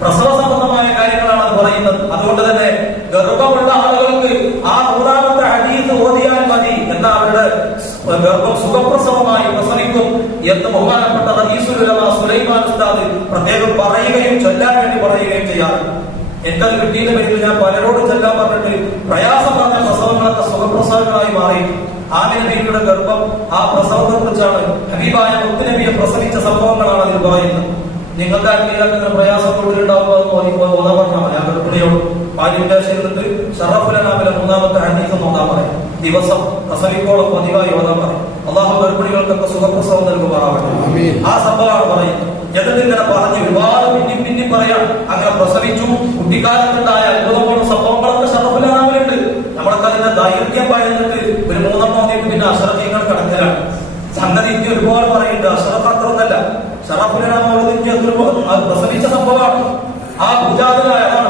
പ്രസവ സംബന്ധമായ കാര്യങ്ങളാണ് അത് പറയുന്നത്. അതുകൊണ്ട് തന്നെ ഗർഭമുള്ള ആളുകൾക്ക് ആ മൂന്നാമത്തെ ഹദീസ് ഓതിയാൽ മതി എന്ന അവരുടെ ഗർഭം സുഖപ്രസവമായി പ്രസവിക്കും എന്ന് ബഹുമാനപ്പെട്ട റഈസുൽ ഉലമാ സുലൈമാൻ ഉസ്താദ് പ്രത്യേകം പറയുകയും ചൊല്ലാൻ വേണ്ടി പറയുകയും ചെയ്യാറുണ്ട്. എനിക്കത് കിട്ടിയതിന്റെ പേരിൽ ഞാൻ പലരോടും ചൊല്ലാൻ പറഞ്ഞിട്ട് പ്രയാസം പറഞ്ഞ പ്രസവങ്ങളൊക്കെ സുഖപ്രസവങ്ങളായി മാറി. ആമിന ബീവിയുടെ ഗർഭം ആ പ്രസവത്തെ കുറിച്ചാണ്. ഹബീബായ മുത്തുനബിയെ പ്രസവിച്ച സംഭവങ്ങളാണ് അതിൽ പറയുന്നത്. നിങ്ങൾക്ക് ആർക്കെങ്കിലും പ്രയാസം കൂടുതലുണ്ടാവുമ്പോൾ ഞാൻ ഗർഭിണിയോട് ആര്യന്റെ ഷറഫുലനാമിലെ 3-ാമത്തെ ഹദീസ് നോക്കാൻ പറയും. ദിവസം പ്രസവിക്കോളം പതിവായി ഓതാൻ പറയും. അള്ളാഹു ഗർഭിണികൾക്കൊക്കെ സുഖപ്രസവം നൽകുമാറാവട്ടെ. ആ സംഭവമാണ് പറയുന്നത്. എന്നിട്ടിങ്ങനെ പറഞ്ഞ് ഒരുപാട് പിന്നി പറയാം. അങ്ങനെ പ്രസവിച്ചു, കുട്ടിക്കാലത്തുണ്ടായ അത്ഭുതങ്ങളും സംഭവങ്ങളൊക്കെ ഷറഫുലനാമിലുണ്ട്. നമ്മളൊക്കെ അതിന്റെ ദൈർഘ്യം പറയുന്നിട്ട് ഒരു 3-ാം പിന്നെ അഷറഫീങ്ങൾ കടക്കലാണ്. സംഗതി ഇനി ഒരുപാട് പറയുന്നുണ്ട്. അഷറഫ് അത്രന്നല്ല, ഷറഫുലനാമ പ്രസവിച്ച സംഭവമാണ്. ആ പൂജാതനായ എന്ന്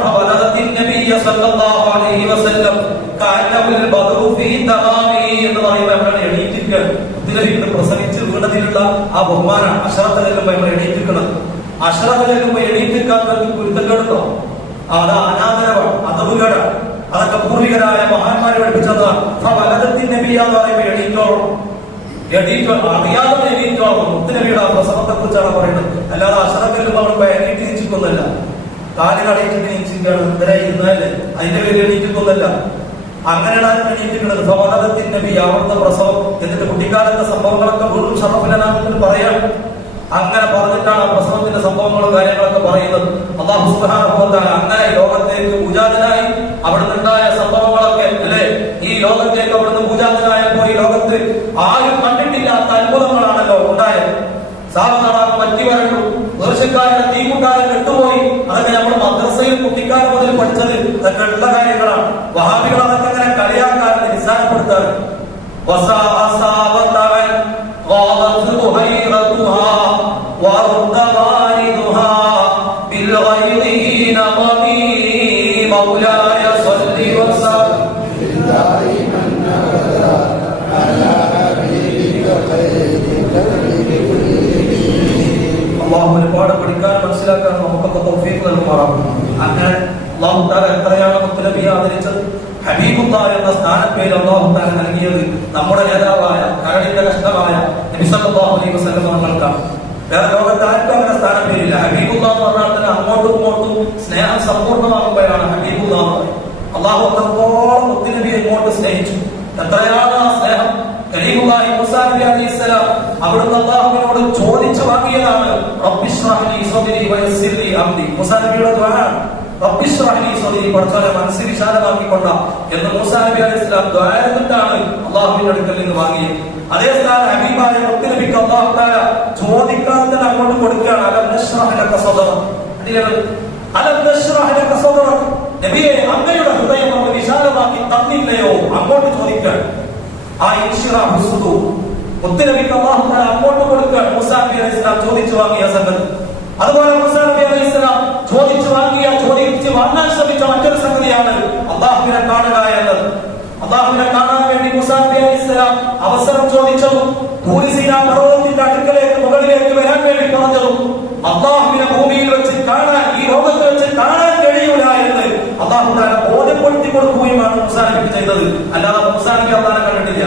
പറയുമ്പോൾ എണീറ്റിരിക്കുക. ഇതിലെ പ്രസവിച്ച് വീണതിലുള്ള ആ ബഹുമാനാണ്. അഷറത്ത് ചെല്ലുമ്പോ നമ്മൾ എണീറ്റിരിക്കുന്നത്. അഷറത്ത് ചെല്ലുമ്പോ എണീറ്റിരിക്കാൻ കുരുത്തക്കേടുണ്ടോ? അത് അനാദരവാണ്, അതവുകേടാണ്. അതൊക്കെ പൂർവികരായ മഹാന്മാരെ പഠിപ്പിച്ചതാണ്. നബിയ എന്ന് പറയുമ്പോൾ എണീറ്റോളണം, അറിയാതെ എണീറ്റോളണം. മുത്തുനബിയുടെ ആ പ്രസവത്തെ കുറിച്ചാണ് പറയുന്നത്. അല്ലാതെ അഷറത്ത് ചെല്ലുമ്പോൾ നമ്മൾ എണീറ്റ് തിരിച്ചിക്കൊന്നല്ല, കാലുകളെയിട്ട് നീച്ചിട്ടാണ് ഇന്നലെ ഇരുന്നല്ലേ, അതിന്റെ പേര് എണീറ്റിക്കൊന്നല്ല. അങ്ങനെയാണ് എണീറ്റിട്ടുള്ളത്. ഫവലദത്തിൻ നബി, അവിടുത്തെ പ്രസവം. എന്നിട്ട് കുട്ടിക്കാലത്തെ സംഭവങ്ങളൊക്കെ വീണ്ടും ഷറഫുലനാമിൽ പറയാം. അങ്ങനെ പറഞ്ഞിട്ടാണ് ആ പ്രസവത്തിന്റെ സംഭവങ്ങളും കാര്യങ്ങളൊക്കെ പറയുന്നത്. അല്ലാഹു സുബ്ഹാനഹു വ തആല അങ്ങനെ ലോകത്തേക്ക് പൂജാതനായി അവിടുന്ന് ഉണ്ടായ സംഭവങ്ങളൊക്കെ അല്ലെ, ഈ ലോകത്തേക്ക് അവിടുന്ന് പൂജാതനായപ്പോൾ ഈ ലോകത്ത് ആരും കണ്ടിട്ടില്ലാത്ത അത്ഭുതങ്ങളാണല്ലോ ഉണ്ടായത്. സാവധാനം പറ്റി വരണ്ടു, ദർശക്കാരുടെ തീക്കുണ്ടാരം കെട്ടുപോയി. അതൊക്കെ നമ്മൾ മദ്രസയിൽ കുട്ടിക്കാലം മുതൽ പഠിച്ചത് അതൊക്കെ ഉള്ള കാര്യങ്ങളാണ്. വഹാബികൾ അതൊക്കെ അങ്ങനെ കളിയാക്കാറുണ്ട്, നിസ്സാരപ്പെടുത്താറുണ്ട്. അള്ളാഹു ഒരുപാട് പഠിക്കാനും മനസ്സിലാക്കാനും നമുക്കൊക്കെ തൗഫീഖ് നൽകുമാറാകും. അങ്ങനെ അള്ളാഹു തആല എത്രയാണ് മുത്തുനബിയെ ആദരിച്ചത്. ഹബീബുല്ലാഹ് എന്ന സ്ഥാനപ്പേര് അള്ളാഹു തആല നൽകിയത് നമ്മുടെ നേതാവായ കരളിന്റെ കഷ്ടമായ നബി സല്ലല്ലാഹു അലൈഹി വസല്ലം തങ്ങൾക്കാണ്. വേറെ ലോകത്ത് ആർക്കും അങ്ങനെ സ്ഥാനപ്പേരില്ല. ഹബീബുല്ലാഹ് എന്ന് പറഞ്ഞാൽ തന്നെ അങ്ങോട്ടും ഇങ്ങോട്ടും സ്നേഹം സമ്പൂർണ്ണമാകുമ്പോഴാണ് ഹബീബുല്ലാഹ് എന്ന് പറയുന്നത്. അള്ളാഹു അത്രത്തോളം മുത്തുനബിയെ ഇങ്ങോട്ട് സ്നേഹിച്ചു. എത്രയാണ് ആ സ്നേഹം. കലീമുല്ലാഹി മൂസാ നബി അലൈഹിസ്സലാം അവിടുന്ന് അല്ലാഹുവിനോട് ചോദിച്ചു വാങ്ങിയതാണ് റബ്ബിശ്റഹ് ലി സദ്രി വയസ്സിർ ലി അംരി. മൂസാ നബിയുടെ ദുആയാണ് റബ്ബിശ്റഹ് ലി സദ്രി, പടച്ചവനെ മനസ്സ് വിശാലമാക്കിക്കൊണ്ട എന്ന് മൂസാ നബി അലൈഹിസ്സലാം ദുആ ചെയ്തിട്ടാണ് അല്ലാഹുവിന്റെ അടുക്കൽ നിന്ന് വാങ്ങിയത്. അതേ സ്ഥാനം ഹബീബായ മുത്തുനബിക്ക് അല്ലാഹു തആല ചോദിക്കാതെ തന്നെ അങ്ങോട്ട് കൊടുക്കുകയാണ്. അലം നശ്റഹ് ലക സദ്റക, അലം നശ്റഹ് ലക സദ്റക, നബിയെ അങ്ങയുടെ ഹൃദയം നമ്മൾ വിശാലമാക്കി തന്നില്ലയോ? അങ്ങോട്ട് ചോദിക്കാൻ ആ ഇൻഷിറാഹു സുദൂർ മുത്തുനബിക്ക് അല്ലാഹു തആല അങ്ങോട്ട് കൊടുക്കാൻ മൂസാ നബി അലൈഹിസ്സലാം ചോദിച്ചു വാങ്ങിയ സംഗതി. അതുപോലെ മൂസാ നബി അലൈഹിസ്സലാം ചോദിച്ചു വാങ്ങാൻ ശ്രമിച്ച മറ്റൊരു സംഗതിയാണ് അല്ലാഹുവിനെ കാണുക എന്നത്. അല്ലാഹുവിനെ കാണാൻ വേണ്ടി മൂസാ നബി അലൈഹിസ്സലാം അവസരം ചോദിച്ചതും തൂർ സീനാ പർവ്വതത്തിന്റെ അടുക്കലേക്ക് മുകളിലേക്ക് വരാൻ വേണ്ടി പറഞ്ഞതും അല്ലാഹുവിനെ ഭൂമിയിൽ വെച്ച് കാണാൻ, ഈ ലോകത്ത് വെച്ച് കാണാൻ കഴിയൂല എന്ന് അല്ലാഹു തആല ബോധ്യപ്പെടുത്തി കൊടുക്കുകയുമാണ് മൂസാ നബിക്ക് ചെയ്തത്. അല്ലാതെ മൂസാ നബി അല്ലാഹുവിനെ കണ്ടിട്ടില്ല.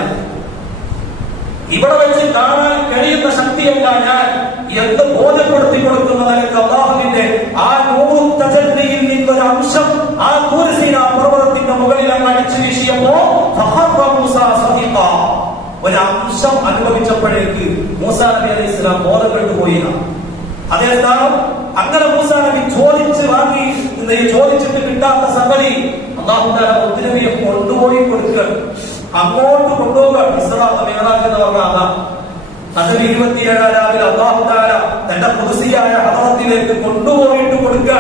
ഇവിടെ വെച്ച് കാണാൻ കഴിയുന്ന ശക്തിയല്ല ഞാൻ എന്ന് ബോധ്യപ്പെടുത്തി കൊടുക്കുന്ന നിലക്ക് അല്ലാഹുവിന്റെ ആ നൂറു തജല്ലിയിൽ നിന്നൊരു അംശം ആ തൂർ സീനാ പർവ്വതത്തിന്റെ മുകളിൽ അടിച്ചു വീശിയപ്പോ ഒരു അംശം അനുഭവിച്ചപ്പോഴേക്ക് മൂസാ നബി അലൈഹിസ്സലാം ബോധം കെട്ടുപോയി. അതേ സ്ഥാനം അങ്ങനെ മൂസാ നബി ചോദിച്ചിട്ട് കിട്ടാത്ത സംഗതി അല്ലാഹു തആല മുത്തുനബിയെ കൊണ്ടുപോയി കൊടുക്കുക, അങ്ങോട്ട് കൊണ്ടുപോകുക. ഇസ്രാ മിഅ്റാജ് എന്ന് പറഞ്ഞാൽ അതിൽ 27 രാവിലെ അല്ലാഹു തആല തന്റെ ഖുദ്സിയായ ഹദറത്തിലേക്ക് കൊണ്ടുപോയിട്ട് കൊടുക്കുക.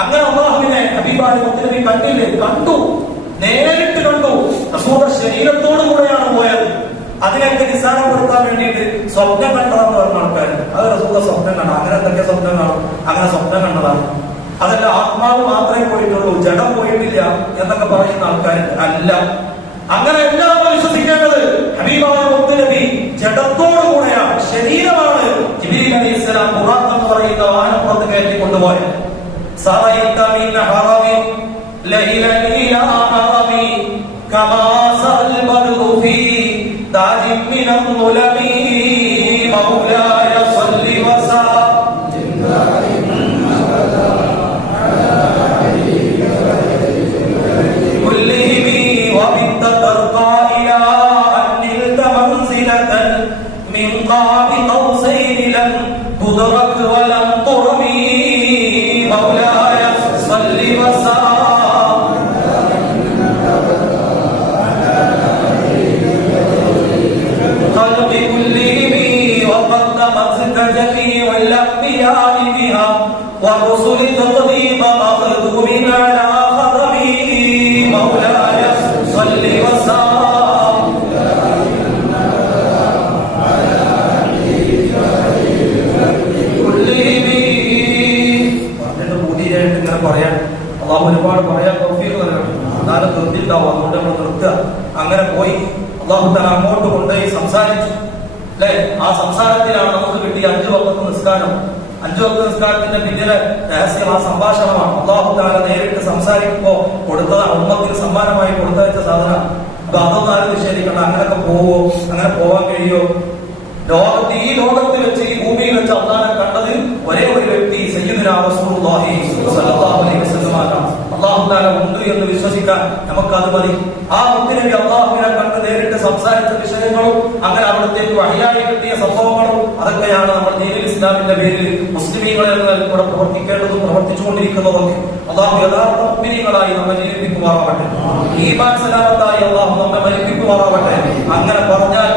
അങ്ങനെ അല്ലാഹുവിനെ ഹബീബായ മുത്തുനബി കണ്ടില്ലേ? കണ്ടു, നേരിട്ട് കണ്ടു. റസൂലുള്ളാഹി ശരീരത്തോടു കൂടെയാണ് പോയത്. അതിനൊക്കെ നിസ്സാരപ്പെടുത്താൻ വേണ്ടിയിട്ട് സ്വപ്നം കണ്ടതെന്ന് പറഞ്ഞ ആൾക്കാരുണ്ട്. അത് റസൂലുള്ളാഹി സ്വപ്നം കണ്ട, അങ്ങനെ എന്തൊക്കെ സ്വപ്നം കാണും, അങ്ങനെ സ്വപ്നം കണ്ടതാണ്. അതല്ല ആത്മാവ് മാത്രമേ പോയിട്ടുള്ളൂ, ജഡം പോയിട്ടില്ല എന്നൊക്കെ പറയുന്ന ആൾക്കാരുണ്ട്. അല്ല, അങ്ങനെ എല്ലാം വിശ്വസിക്കേണ്ടത് ഹബീബായ മുത്തുനബി ജഡത്തോടു കൂടെയാണ്, ശരീരമാണ്. ജിബ്രീൽ അലൈഹിസ്സലാം ഖുർആൻ എന്ന് പറയുന്ന വാഹനപ്പുറത്ത് കയറ്റി കൊണ്ടുപോയത്. സറൈത മിൻ ഹറമി ലൈലൻ ഇലാ ഹറമി കമാ സൽ ബദറു ഫീ ദാരിൻ മിനൽ മുലമി മൗലായ സല്ലി വസല്ലം കുല്ലിഹി വബിത്ത തർഖാ ഇലാ അന്നിൽത മൻസിലതൻ മിൻ ഖാബി ഖൗസൈൻ ലം തുദ്റക് വലം തുറമി മൗലായ സല്ലി വസല്ലം جميع الأنبياء بها والرسل تقديم أخذ من على خدمي مولاي صل وسلم പറയാൻ അള്ളാഹു ഒരുപാട് പറയാൻ തൗഫീഖ് നൽകണം. എന്നാലും നിർത്തിണ്ടാവും, അതുകൊണ്ട് നമ്മൾ നിർത്തുക. അങ്ങനെ പോയി അള്ളാഹു തആല അങ്ങോട്ട് കൊണ്ടുപോയി സംസാരിച്ചു അല്ലെ. ആ സംസാരത്തിലാണ് നമുക്ക് കിട്ടിയ 5 വഖത്ത് നിസ്കാരം. 5 വഖത്ത് നിസ്കാരത്തിന്റെ പിന്നിലെ രഹസ്യം ആ സംഭാഷണമാണ്. അള്ളാഹു തആല നേരിട്ട് സംസാരിക്കുമ്പോ കൊടുത്തതാണ്, ഉമ്മത്തിന് സമ്മാനമായി കൊടുത്തയച്ച സാധനം. അപ്പൊ അതൊന്നും ആരും നിഷേധിക്കണ്ട. അങ്ങനെയൊക്കെ പോവോ, അങ്ങനെ പോവാൻ കഴിയോ? ഈ ലോകത്ത് വെച്ച്, ഈ ഭൂമിയിൽ വെച്ച് അള്ളാഹനെ കണ്ടത് ഒരേ ഒരു വ്യക്തി സയ്യിദുനാ റസൂലുള്ളാഹി സ്വല്ലല്ലാഹു അലൈഹി വസല്ലം ആണ്. അല്ലാഹു തആല ഉണ്ട് എന്ന് വിശ്വസിക്കാൻ നമുക്കത് മതി. ആ മുത്തുനബി അള്ളാഹുവിനെ കണ്ട് നേരിട്ട് സംസാരിച്ച വിഷയങ്ങളും അങ്ങനെ അവിടത്തേക്ക് വഹിയായി കിട്ടിയ സംഭവങ്ങളും അതൊക്കെയാണ് നമ്മൾ ദീനുൽ ഇസ്ലാമിന്റെ പേരിൽ മുസ്ലിമീങ്ങളെ ഇവിടെ പ്രവർത്തിക്കേണ്ടതും പ്രവർത്തിച്ചുകൊണ്ടിരിക്കുന്നതൊക്കെ. അള്ളാഹു യഥാർത്ഥ മുഅ്മിനീങ്ങളായി നമ്മെ ജീവിപ്പിക്കുമാറാവട്ടെ. ഈമാൻ സലാമത്തായി അള്ളാഹു നമ്മെ മരിപ്പിക്കുമാറാവട്ടെ. അങ്ങനെ പറഞ്ഞാൽ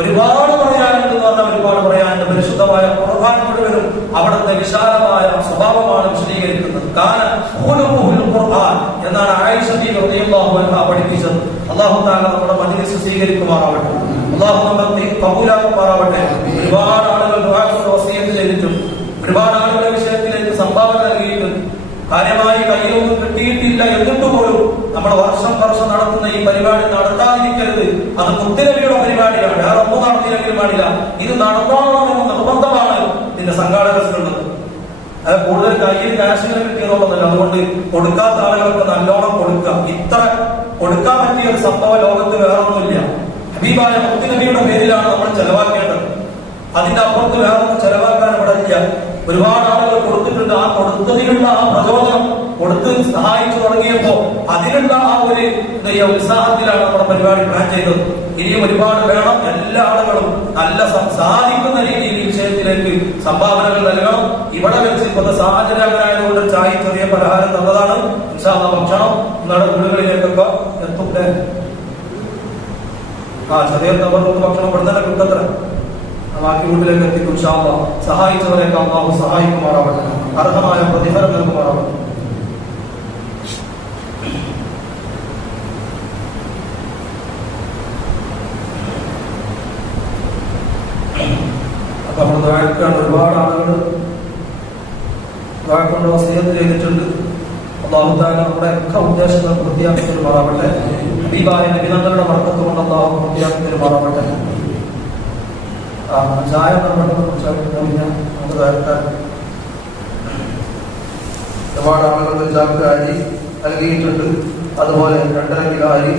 ഒരുപാട് പറയാനുണ്ട് എന്ന് പറഞ്ഞാൽ ഒരുപാട് പറയാനുണ്ട്. പരിശുദ്ധമായ ഖുർആൻ മുഴുവനും അവിടുത്തെ വിശാലമായ സ്വഭാവമാണ് വിശദീകരിക്കുന്നത്. ഖുർആൻ എന്നാണ് ആയിഷ ബീവി റളിയല്ലാഹു അൻഹ പഠിപ്പിച്ചത്. അല്ലാഹു തആല നമ്മുടെ മജ്‌ലിസ് സ്വീകരിക്കുമാറാവട്ടെ. അല്ലാഹു നമ്മെ കബൂലാക്കുമാറാവട്ടെ. ഒരുപാട് ആളുകൾ ദുആ കൊണ്ട് വസിയത്ത് ചെയ്തിട്ടുണ്ട്. ഒരുപാട് ആളുകളുടെ വിഷയത്തിലേക്ക് സംഭാവന നൽകിയിട്ടുണ്ട്. കാര്യമായി കയ്യിലൊന്നും കിട്ടിയിട്ടില്ല എന്നിട്ട് പോലും നമ്മൾ വർഷം നടത്തുന്ന ഈ പരിപാടി നടത്താതിരിക്കരുത്. അത് മുത്തുനബിയുടെ പരിപാടിയാണ്, വേറെ ഒന്നും നടത്തിയില്ലെങ്കിലും പാടില്ല. ഇത് നടത്തണമെന്ന് നിർബന്ധമാണ് ഇതിന്റെ സംഘാടകർക്കുള്ളത്. അത് കൂടുതൽ കയ്യിൽ കാശിനെ കിട്ടിയതുകൊണ്ടല്ല. അതുകൊണ്ട് കൊടുക്കാത്ത ആളുകൾക്ക് നല്ലോണം കൊടുക്കുക. ഇത്ര കൊടുക്കാൻ പറ്റിയ ഒരു സംഭവം ലോകത്ത് വേറെ ഒന്നുമില്ല. ഹബീബായ മുത്തുനബിയുടെ പേരിലാണ് നമ്മൾ ചെലവാക്കേണ്ടത്. അതിന്റെ അപ്പുറത്ത് വേറെ ഒന്നും ചെലവാക്കാൻ ഇവിടെ ഇല്ല. ഒരുപാട് ആളുകൾ കൊടുത്തിട്ടുണ്ട്. ആ കൊടുത്തതിനുള്ള ആ പ്രചോദനം, കൊടുത്ത് സഹായിച്ചു തുടങ്ങിയപ്പോ അതിനുള്ള ആ ഒരു ഉത്സാഹത്തിലാണ് നമ്മുടെ പരിപാടി പ്ലാൻ ചെയ്തത്. ഇനിയും ഒരുപാട് വേണം. എല്ലാ ആളുകളും നല്ല സാധിക്കുന്ന രീതിയിൽ ഈ വിഷയത്തിലേക്ക് സംഭാവനകൾ നൽകണം. ഇവിടെ വെച്ച് ഇപ്പോഴത്തെ സാഹചര്യം അങ്ങനെയായതുകൊണ്ട് ചായ ചെറിയ പലഹാരം തന്നതാണ്. ഇൻഷാ അല്ലാഹ് ഭക്ഷണം നിങ്ങളുടെ വീടുകളിലേക്കൊക്കെ എത്തും. ചെറിയ തവർക്ക് ഭക്ഷണം ഇവിടെ തന്നെ കിട്ടത്ര ബാക്കി വീട്ടിലേക്ക് എത്തിക്കും. ഇൻഷാ അല്ലാഹ് സഹായിച്ചവരെയൊക്കെ അല്ലാഹു സഹായിക്കുമാറാവട്ടെ. അർഹമായ പ്രതിഫലം നൽകുമാറാവട്ടെ. അപ്പൊ നമ്മൾ ദുആക്കാണ്. ഒരുപാട് ആളുകൾ ദുആ കൊണ്ട് വസിയത്ത് ചെയ്തിട്ടുണ്ട്. അല്ലാഹു തആല നമ്മുടെ ഒക്കെ ഉദ്ദേശങ്ങൾ പൂർത്തിയാക്കി തരുമാറാവട്ടെ. ഹബീബായ നബി തങ്ങളുടെ ബർക്കത്ത് കൊണ്ട് അല്ലാഹു പൂർത്തിയാക്കി തരുമാറാവട്ടെ. ചായ ഒരുപാട് ആളുകൾ ചാക്ക് അരി നൽകിയിട്ടുണ്ട്. അതുപോലെ 2.5 കിലോ അരി,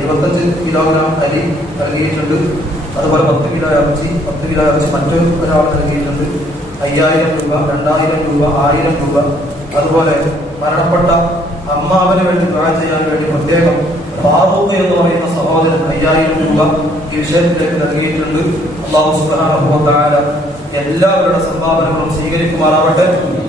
25 കിലോഗ്രാം അരി നൽകിയിട്ടുണ്ട്. അതുപോലെ 10 കിലോ ഇറച്ചി, 10 കിലോ ഇറച്ചി മറ്റൊരു ഒരാൾ നൽകിയിട്ടുണ്ട്. 5000 രൂപ, 2000 രൂപ, 1000 രൂപ. അതുപോലെ മരണപ്പെട്ട അമ്മാവന് വേണ്ടി ദുആ ചെയ്യാൻ വേണ്ടി പ്രത്യേകം ഫാറൂഖ് എന്ന് പറയുന്ന സഹോദരൻ 5000 രൂപ ഈ വിഷയത്തിലേക്ക് നൽകിയിട്ടുണ്ട്. അല്ലാഹു സുബ്ഹാനഹു വ തആല എല്ലാവരുടെ സംഭാവനകളും സ്വീകരിക്കുമാറാവട്ടെ.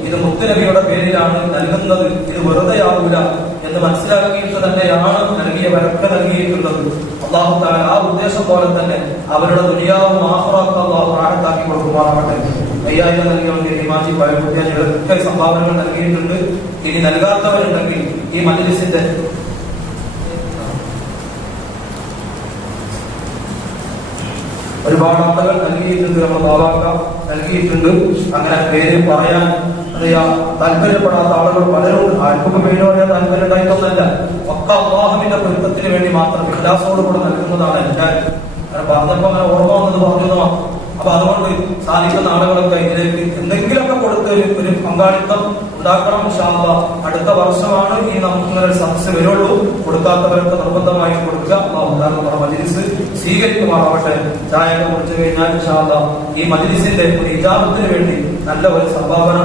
ഇത് മുത്തുനബിയുടെ പേരിലാണ് നൽകുന്നത്, ഇത് വെറുതെ ആവില്ല എന്ന് മനസ്സിലാക്കിയിട്ട് തന്നെയാണ് നൽകിയവരൊക്കെ നൽകിയിട്ടുള്ളത്. അല്ലാഹു തആല ആ ഉദ്ദേശം പോലെ തന്നെ അവരുടെ ദുനിയാവും ആഖിറത്തും അല്ലാഹു റാഹത്താക്കി കൊടുക്കുമാറാവട്ടെ. 5000 നൽകിയവർക്ക് ഹിമാജി പഴകുട്ടിയൊക്കെ സംഭാവനകൾ നൽകിയിട്ടുണ്ട്. ഇനി നൽകാത്തവരുണ്ടെങ്കിൽ ഈ മജ്‌ലിസിന്റെ ഒരുപാട് ആളുകൾ നൽകിയിട്ടുണ്ട്. നമ്മൾ ബാബാക്ക നൽകിയിട്ടുണ്ട്. അങ്ങനെ പേര് പറയാൻ താല്പര്യപ്പെടാത്ത ആളുകൾ പലരും. ആർക്കൊക്കെ പേര് പറയാൻ താല്പര്യം ഉണ്ടായിട്ടൊന്നല്ല, ഒക്കെ അല്ലാഹുവിന്റെ പൊരുത്തത്തിന് വേണ്ടി മാത്രം ഇഖ്ലാസോടുകൂടെ നൽകുന്നതാണ് എല്ലാവരും. അങ്ങനെ പറഞ്ഞപ്പോ അങ്ങനെ ഓർമ്മ വന്നത് പറഞ്ഞു. അപ്പൊ അതുകൊണ്ട് സാധിക്കുന്ന ആളുകളൊക്കെ ഇതിലേക്ക് എന്തെങ്കിലുമൊക്കെ കൊടുത്ത് ഒരു പങ്കാളിത്തം ഉണ്ടാക്കണം. ഇൻഷാ അല്ലാഹ് അടുത്ത വർഷമാണ് ഈ നമുക്ക് ഇങ്ങനെ ഒരു സദസ്സ് വരുള്ളൂ. കൊടുക്കാത്തവരൊക്കെ നിർബന്ധമായി കൊടുക്കുക. അല്ലാഹു തആല നമ്മുടെ മജ്‌ലിസ് സ്വീകരിക്കുമാറാവട്ടെ. ചായയൊക്കെ കുടിച്ചു കഴിഞ്ഞാൽ ഇൻഷാ അല്ലാഹ് ഈ മജ്‌ലിസിന്റെ ഒരു ഇജാബത്തിന് വേണ്ടി നല്ല ഒരു സംഭാവന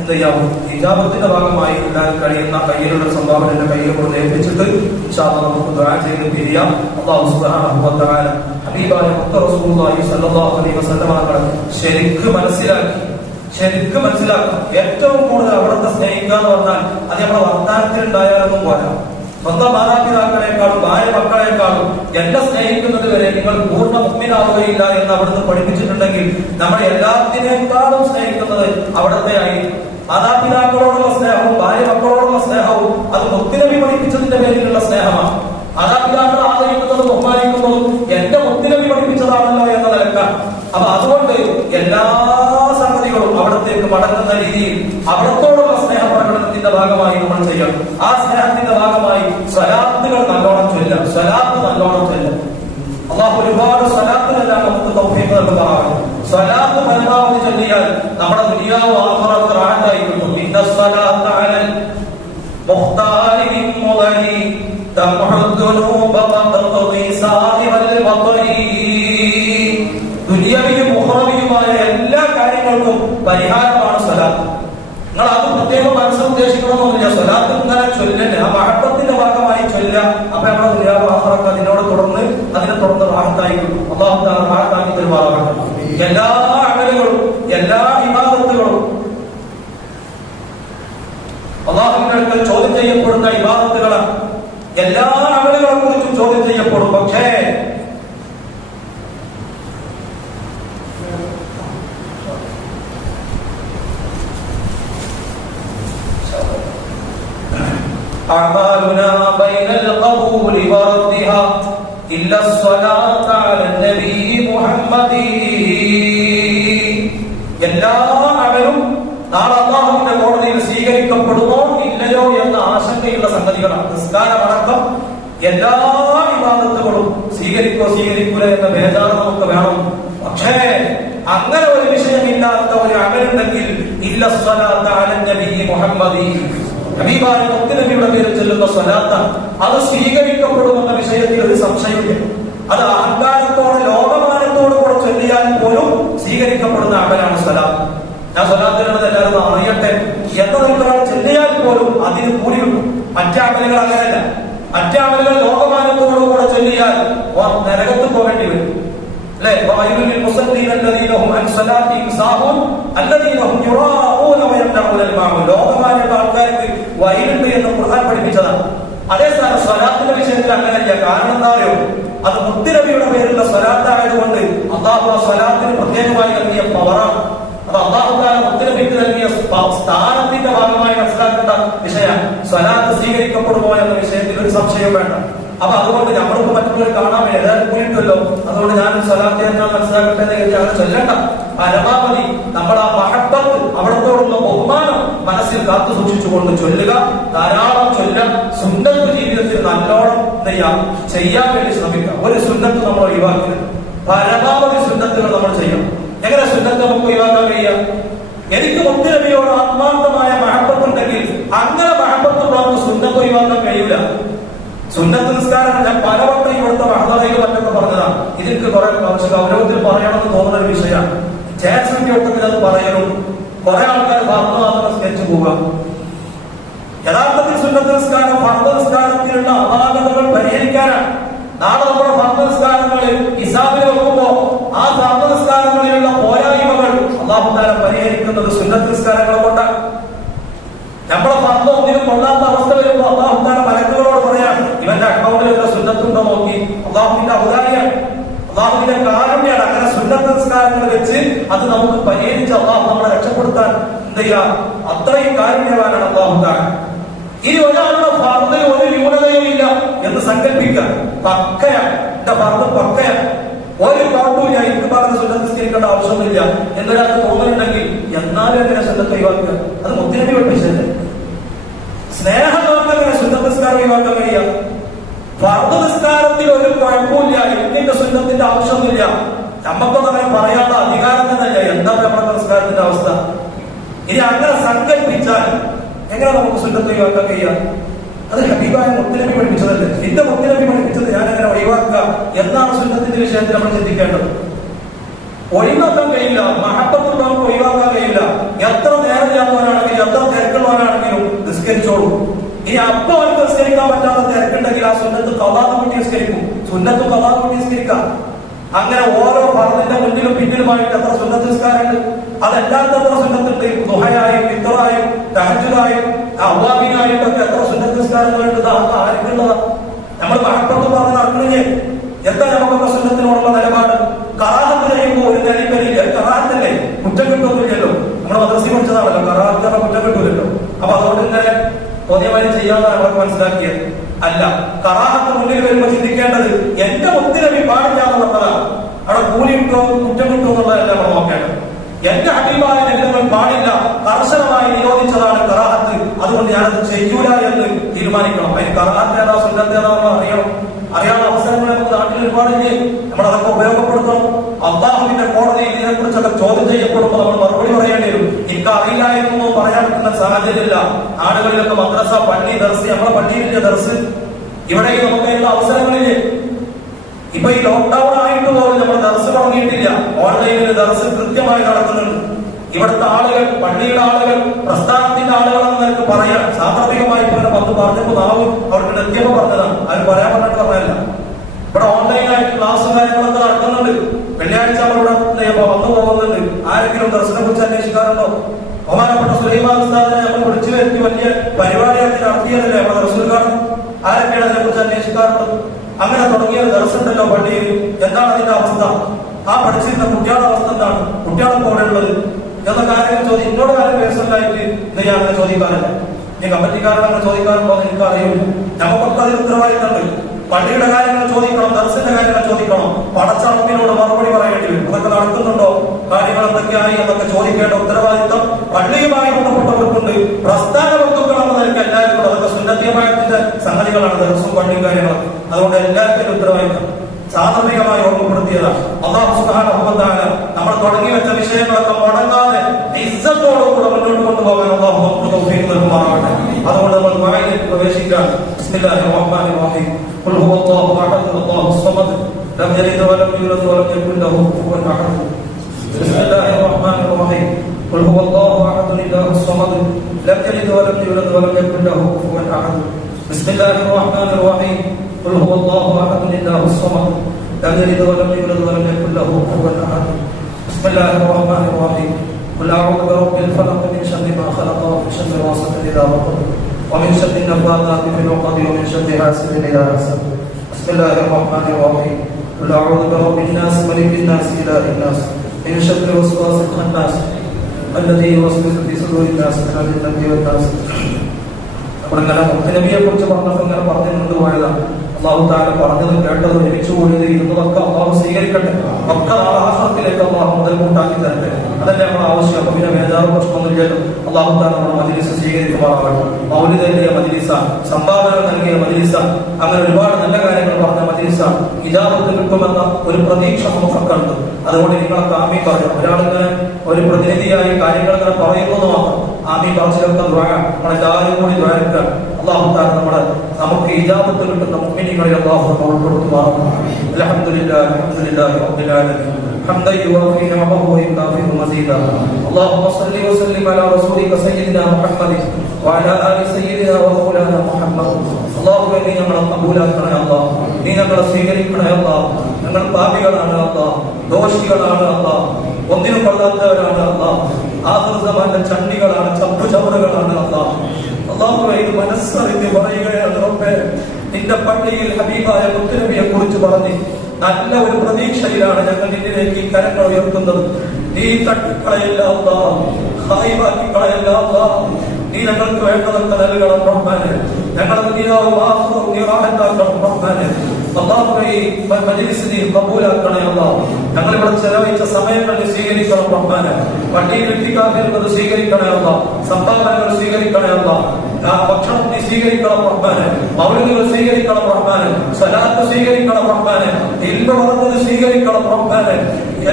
എന്ത് ചെയ്യാവും, ഇജാബത്തിന്റെ ഭാഗമായി ഉണ്ടാകാൻ കഴിയുന്ന കയ്യിലുള്ള സംഭാവന എന്റെ കയ്യിൽ കൊണ്ട് ഏൽപ്പിച്ചിട്ട് ഇൻഷാ അല്ലാഹ് നമുക്ക് ദുആ ചെയ്ത് പിരിയാം. അല്ലാഹു സുബ്ഹാനഹു വ തആല ഹബീബായ മുത്ത റസൂലുള്ളാഹി സ്വല്ലല്ലാഹു അലൈഹി വസല്ലം ശരിക്കും മനസ്സിലാക്കണം. ഏറ്റവും കൂടുതൽ അവിടുത്തെ സ്നേഹിക്കുക എന്ന് പറഞ്ഞാൽ അത് നമ്മുടെ വർത്താനത്തിൽ ഉണ്ടായാലൊന്നും പോരാ. സ്വന്തം മാതാപിതാക്കളെക്കാളും ഭാര്യ മക്കളെക്കാളും എന്നെ സ്നേഹിക്കുന്നത് വരെ നിങ്ങൾ പൂർണ്ണ മുഅ്മിനാവുകയില്ല എന്ന് അവിടുന്ന് പഠിപ്പിച്ചിട്ടുണ്ടെങ്കിൽ നമ്മൾ എല്ലാത്തിനേക്കാളും സ്നേഹിക്കുന്നത് അവിടത്തെ ആയിരിക്കും. മാതാപിതാക്കളോടുള്ള സ്നേഹവും ഭാര്യ മക്കളോടുള്ള സ്നേഹവും അത് മുത്തുനബി പഠിപ്പിച്ചതിന്റെ പേരിലുള്ള സ്നേഹമാണ്. മാതാപിതാക്കളെ ആദരിക്കുന്നതും ബഹുമാനിക്കുന്നതും എന്റെ മുത്തുനബി പഠിപ്പിച്ചതാണല്ലോ എന്ന നിലക്കാണ്. അപ്പൊ അതുകൊണ്ട് എല്ലാ സംഗതികളും അവിടത്തേക്ക് മടങ്ങുന്ന രീതിയിൽ അവിടത്തോടുള്ള സ്നേഹ പ്രകടനത്തിന്റെ ഭാഗമായി നമ്മൾ ചെയ്യണം. ആ സ്നേഹത്തിന്റെ ഭാഗമായി സ്വലാത്തുകൾ നല്ലോണം ചൊല്ലാം, സ്വലാത്ത് നല്ലോണം ചൊല്ലാം. അള്ളാഹു ഒരുപാട് സ്വലാത്തിനെല്ലാം നമുക്ക് തൗഫീഖ് നൽകുമാറാകട്ടെ. സ്വലാത്ത് പരമാവധി ചൊല്ലിയാൽ നമ്മുടെ ദുനിയാവ് ആഖിറത്ത് റാഹത്തായിരിക്കും. ഇന്ന സ്വലാത്ത അലൽ മുഖ്താരി മിൻ മുളരി തംഹു ദുനൂബ വതഖദി സാഹിബൽ വതരി. ദുനിയാവിലും മുഹറമിയുമായ എല്ലാ കാര്യങ്ങൾക്കും പരിഹാരമാണ് സ്വലാത്ത്. നിങ്ങൾ അത് പ്രത്യേകം മനസ്സിൽ ഉദ്ദേശിക്കണമെന്നില്ല. സ്വലാത്ത് ഇങ്ങനെ ചൊല്ലല്ലേ, ആ മഹബത്തിന്റെ ഭാഗമായി ചൊല്ല. അപ്പൊ നമ്മുടെ ദുനിയാവ് ആഖിറത്ത് അതിനോട് തുടർന്ന് റാഹത്തായിരിക്കും. അല്ലാഹു തആല റാഹത്താക്കി തരുമാറാകട്ടെ. എല്ലാ അമലുകളും എല്ലാ ഇബാദത്തുകളും അല്ലാഹുവിന്റെ അടുക്കൽ ചോദ്യം ചെയ്യപ്പെടുന്ന ഇബാദത്തുകളാണ്. എല്ലാ അമലുകളെ കുറിച്ചും ചോദ്യം ചെയ്യപ്പെടും. പക്ഷേ أعمالنا بين القبول وردها إلا الصلاة على النبي محمد. എല്ലാ അമലും നാളെ അല്ലാഹുവിന്റെ കോടതിയിൽ സ്വീകരിക്കപ്പെടുമോ ഇല്ലയോ എന്ന ആശങ്കയുള്ള സംഗതികളാണ്. നിസ്കാരമടക്കം എല്ലാ ഇബാദത്തുകളും സ്വീകരിക്കൂല എന്ന ബേജാറ് നമുക്ക് വേണം. പക്ഷേ അങ്ങനെ ഒരു വിഷയമില്ലാത്ത ഒരു അമലുണ്ടെങ്കിൽ ഇല്ല സ്വലാത്ത അലൻ നബി മുഹമ്മദി, ഹബീബായ മുത്തുനബിയുടെ പേരിൽ ചൊല്ലുന്ന സ്വലാത്ത് അത് സ്വീകരിക്കപ്പെടുമെന്ന വിഷയത്തിൽ ഒരു സംശയമില്ല. അത് അഹങ്കാരത്തോടെ ലോകമാനത്തോട് കൂടെ ചൊല്ലിയാൽ പോലും സ്വീകരിക്കപ്പെടുന്ന അമലാണ് സ്വലാത്ത്. ഞാൻ സ്വലാത്തിനുള്ളത് എല്ലാവരും അറിയട്ടെ എന്നതൊരാൾ ചൊല്ലിയാൽ പോലും അതിന് കൂലി കിട്ടും. മറ്റമലുകൾ അങ്ങനെയല്ല. മറ്റമലുകൾ ലോകമാനത്തോടുകൂടെ ചൊല്ലിയാൽ നരകത്ത് പോകേണ്ടി വരും. അല്ലെ, ലോകമാന്യ ആൾക്കാർക്ക് വൈലുണ്ട് എന്ന് ഖുർആൻ പഠിപ്പിച്ചതാണ്. അതേസമയം സ്വലാത്തിന്റെ വിഷയത്തിൽ അങ്ങനെയല്ല. കാരണം എന്താ അറിയോ, അത് മുത്തുനബിയുടെ പേരിലുള്ള സ്വലാത്തായതുകൊണ്ട് അല്ലാഹു ആ സ്വലാത്തിന് പ്രത്യേകമായി നൽകിയ പവറാണ്. അത് അല്ലാഹു തആല മുത്തുനബിക്ക് നൽകിയ സ്ഥാനത്തിന്റെ ഭാഗമായി മനസ്സിലാക്കേണ്ട വിഷയമാണ്. സ്വലാത്ത് സ്വീകരിക്കപ്പെടുമോ എന്ന വിഷയത്തിൽ ഒരു സംശയം വേണ്ട. അപ്പൊ അതുകൊണ്ട് നമ്മൾക്ക് മറ്റുള്ളവർ കാണാൻ ഏതായാലും കൂടിയിട്ടല്ലോ, അതുകൊണ്ട് ഞാൻ സ്വലാത്ത് ഞാൻ മനസ്സിലാക്കട്ടെ എന്ന് കരുതി അങ്ങനെ ചൊല്ലണ്ട. പരമാവധി നമ്മൾ ആ മഹബത്ത് അവിടത്തോടുള്ള ബഹുമാനം മനസ്സിൽ കാത്തു സൂക്ഷിച്ചുകൊണ്ട് ചൊല്ലുക, ധാരാളം ചൊല്ലാം. സുന്നത്ത് ജീവിതത്തിൽ നല്ലോണം ചെയ്യാൻ വേണ്ടി ശ്രമിക്കുക. ഒരു സുന്നത്ത് നമ്മൾ ഒഴിവാക്കരുത്. പരമാവധി സുന്നത്തുകൾ നമ്മൾ ചെയ്യണം. എങ്ങനെ സുന്നത്ത് നമുക്ക് ഒഴിവാക്കാൻ കഴിയാം? എനിക്ക് മുത്തുനബിയോട് ആത്മാർത്ഥമായ മഹബത്തുണ്ടെങ്കിൽ അങ്ങനെ മഹബത്തുള്ളവർക്ക് സുന്നത്ത് ഒഴിവാക്കാൻ കഴിയില്ല. സുന്നത്ത് നിസ്കാരം ഞാൻ പലവട്ടം ഇവിടുത്തെ മഹദറയിൽ മറ്റൊക്കെ പറഞ്ഞതാണ്. ഇതിற்கு കുറെ ഗൗരവത്തിൽ പറയണമെന്ന് തോന്നുന്ന ഒരു വിഷയമാണ്. ചാൻസിന്റെ ഒട്ടത്തിൽ അത് പറയലും കുറെ ആൾക്കാർ ഫർദ് മാത്രം നിസ്കരിച്ചു പോവുക. യഥാർത്ഥത്തിൽ സുന്നത്ത് നിസ്കാരം ഫർദ് നിസ്കാരത്തിലുള്ള അപാകതകൾ പരിഹരിക്കാനാണ്. നാളെ നമ്മുടെ ഫർദ് നിസ്കാരങ്ങളിൽ ഹിസാബിൽ വെക്കുമ്പോ ആ ഫർദ് നിസ്കാരങ്ങളിലുള്ള പോരായ്മകൾ അല്ലാഹു തആല പരിഹരിക്കുന്നത് സുന്നത്ത് നിസ്കാരങ്ങളെ കൊണ്ടാണ്. നമ്മളെ ഫർദ് ഒന്നിനും കൊള്ളാത്ത അവസ്ഥ വരുമ്പോൾ അല്ലാഹു തആല മലക്കുകളോട് പറയാണ്, ഇവന്റെ അക്കൗണ്ടിലുള്ള സുന്നത്തുണ്ടോ നോക്കി. അല്ലാഹുവിന്റെ ഔദാര്യാണ്, അല്ലാഹുവിന്റെ കാരുണ്യാണ്. അങ്ങനെ സുന്നത്ത് നിസ്കാരങ്ങൾ വെച്ച് അത് നമുക്ക് പരിഹരിച്ച് അല്ലാഹു നമ്മളെ രക്ഷപ്പെടുത്താൻ എന്ത് ചെയ്യാ, അത്രയും കാരുണ്യവാനാണ് അല്ലാഹു തആല. ഇനി ഒരാളുടെ ഫർദിൽ ഒരു ന്യൂനതയും ഇല്ല എന്ന് സങ്കല്പിക്കുക. പക്കയാണ്, എന്റെ ഫർദ് പക്കയാണ്, ഒരു കുഴപ്പമില്ല, എനിക്ക് പറഞ്ഞ സുന്നത്ത് നിസ്കരിക്കേണ്ട ആവശ്യമൊന്നുമില്ല എന്നൊരാൾക്ക് തോന്നുന്നുണ്ടെങ്കിൽ എന്നാലും എങ്ങനെ സുന്നത്ത് ഒഴിവാക്കുക? അത് മുത്തുനബി പഠിപ്പിച്ചല്ലേ. സ്നേഹം നോക്കാൻ സുന്നത്ത് നിസ്കാരം ഒഴിവാക്കാൻ കഴിയാം. ഫർദ് നിസ്കാരത്തിൽ ഒരു കുഴപ്പമില്ല, എനിക്കിന്റെ സുന്നത്തിന്റെ ആവശ്യമൊന്നുമില്ല, നമുക്കൊന്നും അങ്ങനെ പറയാനുള്ള അധികാരം തന്നെയല്ല. എന്താ നമ്മുടെ നിസ്കാരത്തിന്റെ അവസ്ഥ? ഇനി അങ്ങനെ സങ്കല്പിച്ചാൽ എങ്ങനെ നമുക്ക് സുന്നത്ത് ഒഴിവാക്കാൻ കഴിയാം? അത് ഹബീബായ മുത്തുനബി പഠിപ്പിച്ചതല്ലേ. നിന്റെ മുത്തുനബി പഠിപ്പിച്ചത് ഞാൻ എങ്ങനെ ഒഴിവാക്കുക എന്നാണ് സുന്നത്തിന്റെ വിഷയത്തിൽ നമ്മൾ ചിന്തിക്കേണ്ടത്. ഒഴിവാക്കാൻ കഴിയില്ല, മഹബത്തുള്ളവർക്ക് ഒഴിവാക്കാൻ കഴിയില്ല. എത്ര നേരം ചെയ്യാത്തവനാണെങ്കിലും എത്ര തിരക്കുള്ളവനാണെങ്കിലും നിസ്കരിച്ചോളൂ. ഇനി അപ്പൊ അവർക്ക് നിസ്കരിക്കാൻ പറ്റാത്ത തിരക്കുണ്ടെങ്കിൽ ആ സുന്നത്ത് ഖളാ കൂട്ടി നിസ്കരിക്കും, സുന്നത്ത് ഖളാ കൂട്ടി നിസ്കരിക്കാം. അങ്ങനെ ഓരോ ഫർദിന്റെ മുന്നിലും പിന്നിലുമായിട്ട് എത്ര സുന്നത്ത് നിസ്കാരമുണ്ട്, അതല്ലാത്തത്ര സുന്നത്തുണ്ട്. ദുഹയായും ഇത്റായും തഹജ്ജുദായും അവ്വാബിനായിട്ടൊക്കെ എത്ര സുന്നത്ത് നിസ്കാരങ്ങളുണ്ട്. ആർക്കുള്ളതാ? നമ്മൾ മഹപ്പത്ത് പറഞ്ഞ് നടക്കണില്ലേ? എന്താ നമുക്കൊക്കെ സുന്നത്തിനോടുള്ള നിലപാട്? കറാഹത്ത് ചെയ്യുമ്പോൾ ഒരു നിലയില്ല. കറാഹത്തല്ലേ, കുറ്റം കിട്ടുന്നില്ലല്ലോ. നമ്മുടെ മദ്രസയിൽ പഠിച്ചതാണല്ലോ, കറാഹത്ത് കുറ്റം കിട്ടൂലല്ലോ. അപ്പൊ അതുകൊണ്ട് ഇങ്ങനെ തോന്നിയമാരി ചെയ്യാന്നാണ് അവർക്ക് മനസ്സിലാക്കിയത്. അല്ല, കറാഹത്ത് മുന്നിൽ വരുമ്പോൾ ചിന്തിക്കേണ്ടത് എന്റെ മുത്തിനബി പാടില്ല എന്നുള്ളതാണ്. അവിടെ കൂലി കിട്ടോ കുറ്റം കിട്ടോ എന്നുള്ളതല്ല നമ്മൾ നോക്കേണ്ടത്. എന്റെ ഹബീബായ നബിതങ്ങൾ പാടില്ല, കർശനമായി നിരോധിച്ചതാണ് കറാഹത്ത്. അതുകൊണ്ട് ഞാനത് ചെയ്യൂല എന്ന് തീരുമാനിക്കണം. അതിന് കറാഹത്ത് ഏതാ സുന്നത്ത് ഏതാണെന്ന് അറിയണം. അറിയാനുള്ള അവസരങ്ങൾ നമുക്ക് നാട്ടിൽ ഒരുപാടില്ലേ. നമ്മളതൊക്കെ ഉപയോഗപ്പെടുത്തണം. അള്ളാഹുവിന്റെ കോടതിയിൽ ഇതിനെക്കുറിച്ചൊക്കെ ചോദ്യം ചെയ്യപ്പെടുമ്പോൾ നമ്മൾ മറുപടി പറയേണ്ടി വരും. എനിക്ക് അറിയില്ലായിരുന്നു പറയാൻ പറ്റുന്ന സാഹചര്യമില്ല. ആളുകളിലൊക്കെ മദ്രസ, പള്ളി, ദർസ്, നമ്മളെ പള്ളിയിലെ ദർസ്, ഇവിടെ നമുക്ക് അതിനുള്ള അവസരങ്ങളില്ലേ. ഇപ്പൊ ഈ ലോക്ക്ഡൌൺ ആയിട്ട് പോലും നമ്മൾ ദർസ് തുടങ്ങിയിട്ടില്ല. ഓൺലൈനിൽ ദർസ് കൃത്യമായി നടക്കുന്നുണ്ട്. ഇവിടുത്തെ ആളുകൾ, പള്ളിയുടെ ആളുകൾ, പ്രസ്ഥാനത്തിന്റെ ആളുകളെന്ന് നിനക്ക് പറയാം. സാന്ദർഭികമായി പത്ത് പറഞ്ഞപ്പോ നാവും അവർക്ക് കൃത്യമോ പറഞ്ഞതാണ്. അവർ പറയാൻ പറഞ്ഞിട്ട് പറഞ്ഞല്ല. ഇവിടെ ഓൺലൈനായിട്ട് ക്ലാസും കാര്യങ്ങളൊക്കെ നടക്കുന്നുണ്ട്. വെള്ളിയാഴ്ച നമ്മളിവിടെ വന്നു പോകുന്നുണ്ട്. ആരെങ്കിലും ദർശനെ കുറിച്ച് അന്വേഷിക്കാറുണ്ടോ? ബഹുമാനപ്പെട്ട സുലൈമാൻ ഉസ്താദിനെ നമ്മൾ വിളിച്ചു വരുത്തി വലിയ പരിപാടിയാക്കി നടത്തിയതല്ലേ നമ്മുടെ റസൂൽഗാനം. ആരൊക്കെയാണ് അതിനെ കുറിച്ച് അന്വേഷിക്കാറുള്ളത്? അങ്ങനെ തുടങ്ങിയ ദർശനല്ലോ പള്ളിയിൽ. എന്താണ് അതിന്റെ അവസ്ഥ? ആ പഠിച്ചിരുന്ന കുട്ടികളുടെ അവസ്ഥ എന്താണ്? കുട്ടികളൊക്കെ അവിടെ ഉള്ളത് എന്ന കാര്യം ചോദിക്കും. ഇന്നോട് കാര്യം പേഴ്സണലായിട്ട് ഇത് ഞാൻ അങ്ങനെ ചോദിക്കാറില്ല. ഈ കമ്മിറ്റിക്കാരോട് അങ്ങനെ ചോദിക്കാറുണ്ടോ എന്ന് എനിക്ക് അറിയില്ല. നമുക്കൊക്കെ അതിൽ ഉത്തരവാദിത്തമുണ്ട്. പള്ളിയുടെ കാര്യങ്ങൾ ചോദിക്കണം, ദർശന്റെ കാര്യങ്ങൾ ചോദിക്കണം. പടച്ചറപ്പിനോട് മറുപടി പറയേണ്ടി വരും. അതൊക്കെ നടക്കുന്നുണ്ടോ, കാര്യങ്ങൾ എന്തൊക്കെയായി എന്നൊക്കെ ചോദിക്കേണ്ട ഉത്തരവാദിത്തം പള്ളിയുമായി ബന്ധപ്പെട്ടവർക്കുണ്ട്. പ്രസ്ഥാന വസ്തുക്കളെന്ന നിലയ്ക്ക് എല്ലാവർക്കും അതൊക്കെ സുന്നത്തിയമായത്തിന്റെ സംഗതികളാണ് ദർശവും പള്ളിയും കാര്യങ്ങളും. അതുകൊണ്ട് എല്ലാവർക്കും ഉത്തരവാദിത്തം സാന്ദർഭികമായി ഓർമ്മപ്പെടുത്തിയതാണ്. അല്ലാഹു സുബ്ഹാനഹു വ തആല നമ്മൾ തുടങ്ങി വെച്ച വിഷയങ്ങളൊക്കെ മുടങ്ങാതെ ഇസ്സത്തോടുകൂടെ മുന്നോട്ട് കൊണ്ടുപോകാൻ അല്ലാഹു നമുക്ക് തൗഫീഖ് നൽകുമാറാകട്ടെ. അതുകൊണ്ട് നമ്മൾ ദുആയിലേക്ക് പ്രവേശിക്കാം. ബിസ്മില്ലാഹിർ റഹ്മാനിർ റഹീം. ഖുൽ ഹുവല്ലാഹു അഹദ് അല്ലാഹുസ് സമദ് ലം യലിദ് വലം യൂലദ് വലം യകുൽ ലഹു കുഫുവൻ അഹദ്. ബിസ്മില്ലാഹിർ റഹ്മാനിർ റഹീം. ഖുൽ ഹുവല്ലാഹു അഹദ് അല്ലാഹുസ് സമദ് ലം യലിദ് വലം യൂലദ് വലം യകുൽ ലഹു കുഫുവൻ അഹദ്. ബിസ്മില്ലാഹിർ റഹ്മാനിർ റഹീം. قل هو الله احد الله الصمد لم يلد ولم يولد ولم يكن له كفوا احد. بسم الله الرحمن الرحيم. قل اعوذ برب الفلق من شر ما خلق ومن شر غاسق اذا وقب ومن شر النفاثات في العقد ومن شر حاسد اذا حسد. بسم الله الرحمن الرحيم. قل اعوذ برب الناس ملك الناس اله الناس من شر الوسواس الخناس الذي يوسوس في صدور الناس من الجنة والناس. നമ്മളങ്ങനെ മുത്തനബിയെ കുറിച്ച് പറഞ്ഞപ്പോൾ ഇങ്ങനെ പറഞ്ഞു പോയതാണ്. അല്ലാഹു തആല പറഞ്ഞതും കേട്ടതും ഒരുമിച്ച് കൂടിയത് ഇരുന്നതൊക്കെ അല്ലാഹു സ്വീകരിക്കട്ടെ. ഒക്കെ ആഖിറത്തിലേക്ക് അല്ലാഹു മുതൽ കൂട്ടാക്കി തരട്ടെ. അതല്ലേ നമ്മുടെ ആവശ്യം. അപ്പൊ പിന്നെ വേദാറും പ്രശ്നമൊന്നുമില്ലല്ലോ. അല്ലാഹു തആല നമ്മുടെ മജ്‌ലിസ് സ്വീകരിക്കുമാറാകട്ടെ. മൗലിദിന്റെ മജ്‌ലിസ, സംഭാവനകൾ നൽകിയ മജ്‌ലിസ, അങ്ങനെ ഒരുപാട് നല്ല കാര്യങ്ങൾ പറഞ്ഞ മജ്‌ലിസ, ഇജാബത്ത് കിട്ടുമെന്ന ഒരു പ്രതീക്ഷ നമുക്കൊക്കെ ഉണ്ട്. അതുകൊണ്ട് നിങ്ങളൊക്കെ ആമീൻ പറയണം. ഒരാളിങ്ങനെ ഒരു പ്രതിനിധിയായി കാര്യങ്ങൾ ഇങ്ങനെ പറയുന്നത് മാത്രം ആമീൻ പറച്ചിലൊക്കെ ദുആ, നമ്മളെല്ലാവരും കൂടി ദുആ എടുക്കുക. അല്ലാഹു തആല നമുക്ക് ഇജാബത്ത് കിട്ടുന്ന മുഅ്മിനീങ്ങളിൽ അല്ലാഹു ഉൾപ്പെടുത്തുമാറാകട്ടെ. അൽഹംദുലില്ലാഹി റബ്ബിൽ ആലമീൻ. حمدا يوافي نعمه ويكافئ مزيدا. اللهم صل وسلم على رسولك سيدنا محمد وعلى آل سيدنا ومولانا محمد. اللهم നീ ഞങ്ങളെ കബൂലാക്കണേ അല്ലാഹ്. നീ ഞങ്ങളെ സ്വീകരിക്കണേ അല്ലാഹ്. ഞങ്ങൾ പാപികളാണ് അല്ലാഹ്, ദോഷികളാണ് അല്ലാഹ്, ഒന്നിനും കൊള്ളാത്തവരാണ് അല്ലാഹ്, ആഖിറസമാന്റെ ചണ്ടികളാണ്, ചപ്പുചവറുകളാണ് അല്ലാഹ്. അല്ലാഹുവേ, ഇത് മനസ്സറിഞ്ഞ് പറയുകയാണ് റബ്ബേ. നിന്റെ പള്ളിയിൽ ഹബീബായ മുത്തുനബിയെ കുറിച്ച് പറഞ്ഞ് നല്ല ഒരു പ്രതീക്ഷയിലാണ് ഞങ്ങൾ നിന്നിലേക്ക് കരങ്ങൾ ഉയർത്തുന്നത്. നീ തട്ടിക്കളയില്ല അല്ലാഹ്, ഖായിബാക്കിക്കളയില്ല അല്ലാഹ്. നീ ഞങ്ങൾക്ക് വേണ്ടതൊക്കെ നൽകണം റഹ്മാനെ. ഞങ്ങളുടെ ദുനിയാവും ആഖിറവും നീ റാഹത്താക്കണം റഹ്മാനെ. അല്ലാഹുവേ, മജ്‌ലിസ് നീ ഖബൂലാക്കണേ അല്ലാഹ്. ഞങ്ങൾ ഇവിടെ ചെലവഴിച്ച സമയങ്ങൾ നീ സ്വീകരിക്കണം റഹ്മാനെ. പള്ളിയിൽ ഇത്തികാഫിരുന്നത് സ്വീകരിക്കണേ അല്ലാഹ്. സംഭാവനകൾ സ്വീകരിക്കണേ അല്ലാഹ്. ഭക്ഷണം നീ സ്വീകരിക്കണം റഹ്മാനെ. മൗലിദുകൾ സ്വീകരിക്കണം റഹ്മാനെ. സ്വലാത്ത് സ്വീകരിക്കണം റഹ്മാനെ. ഇൽമ പറഞ്ഞത് സ്വീകരിക്കണം റഹ്മാനെ.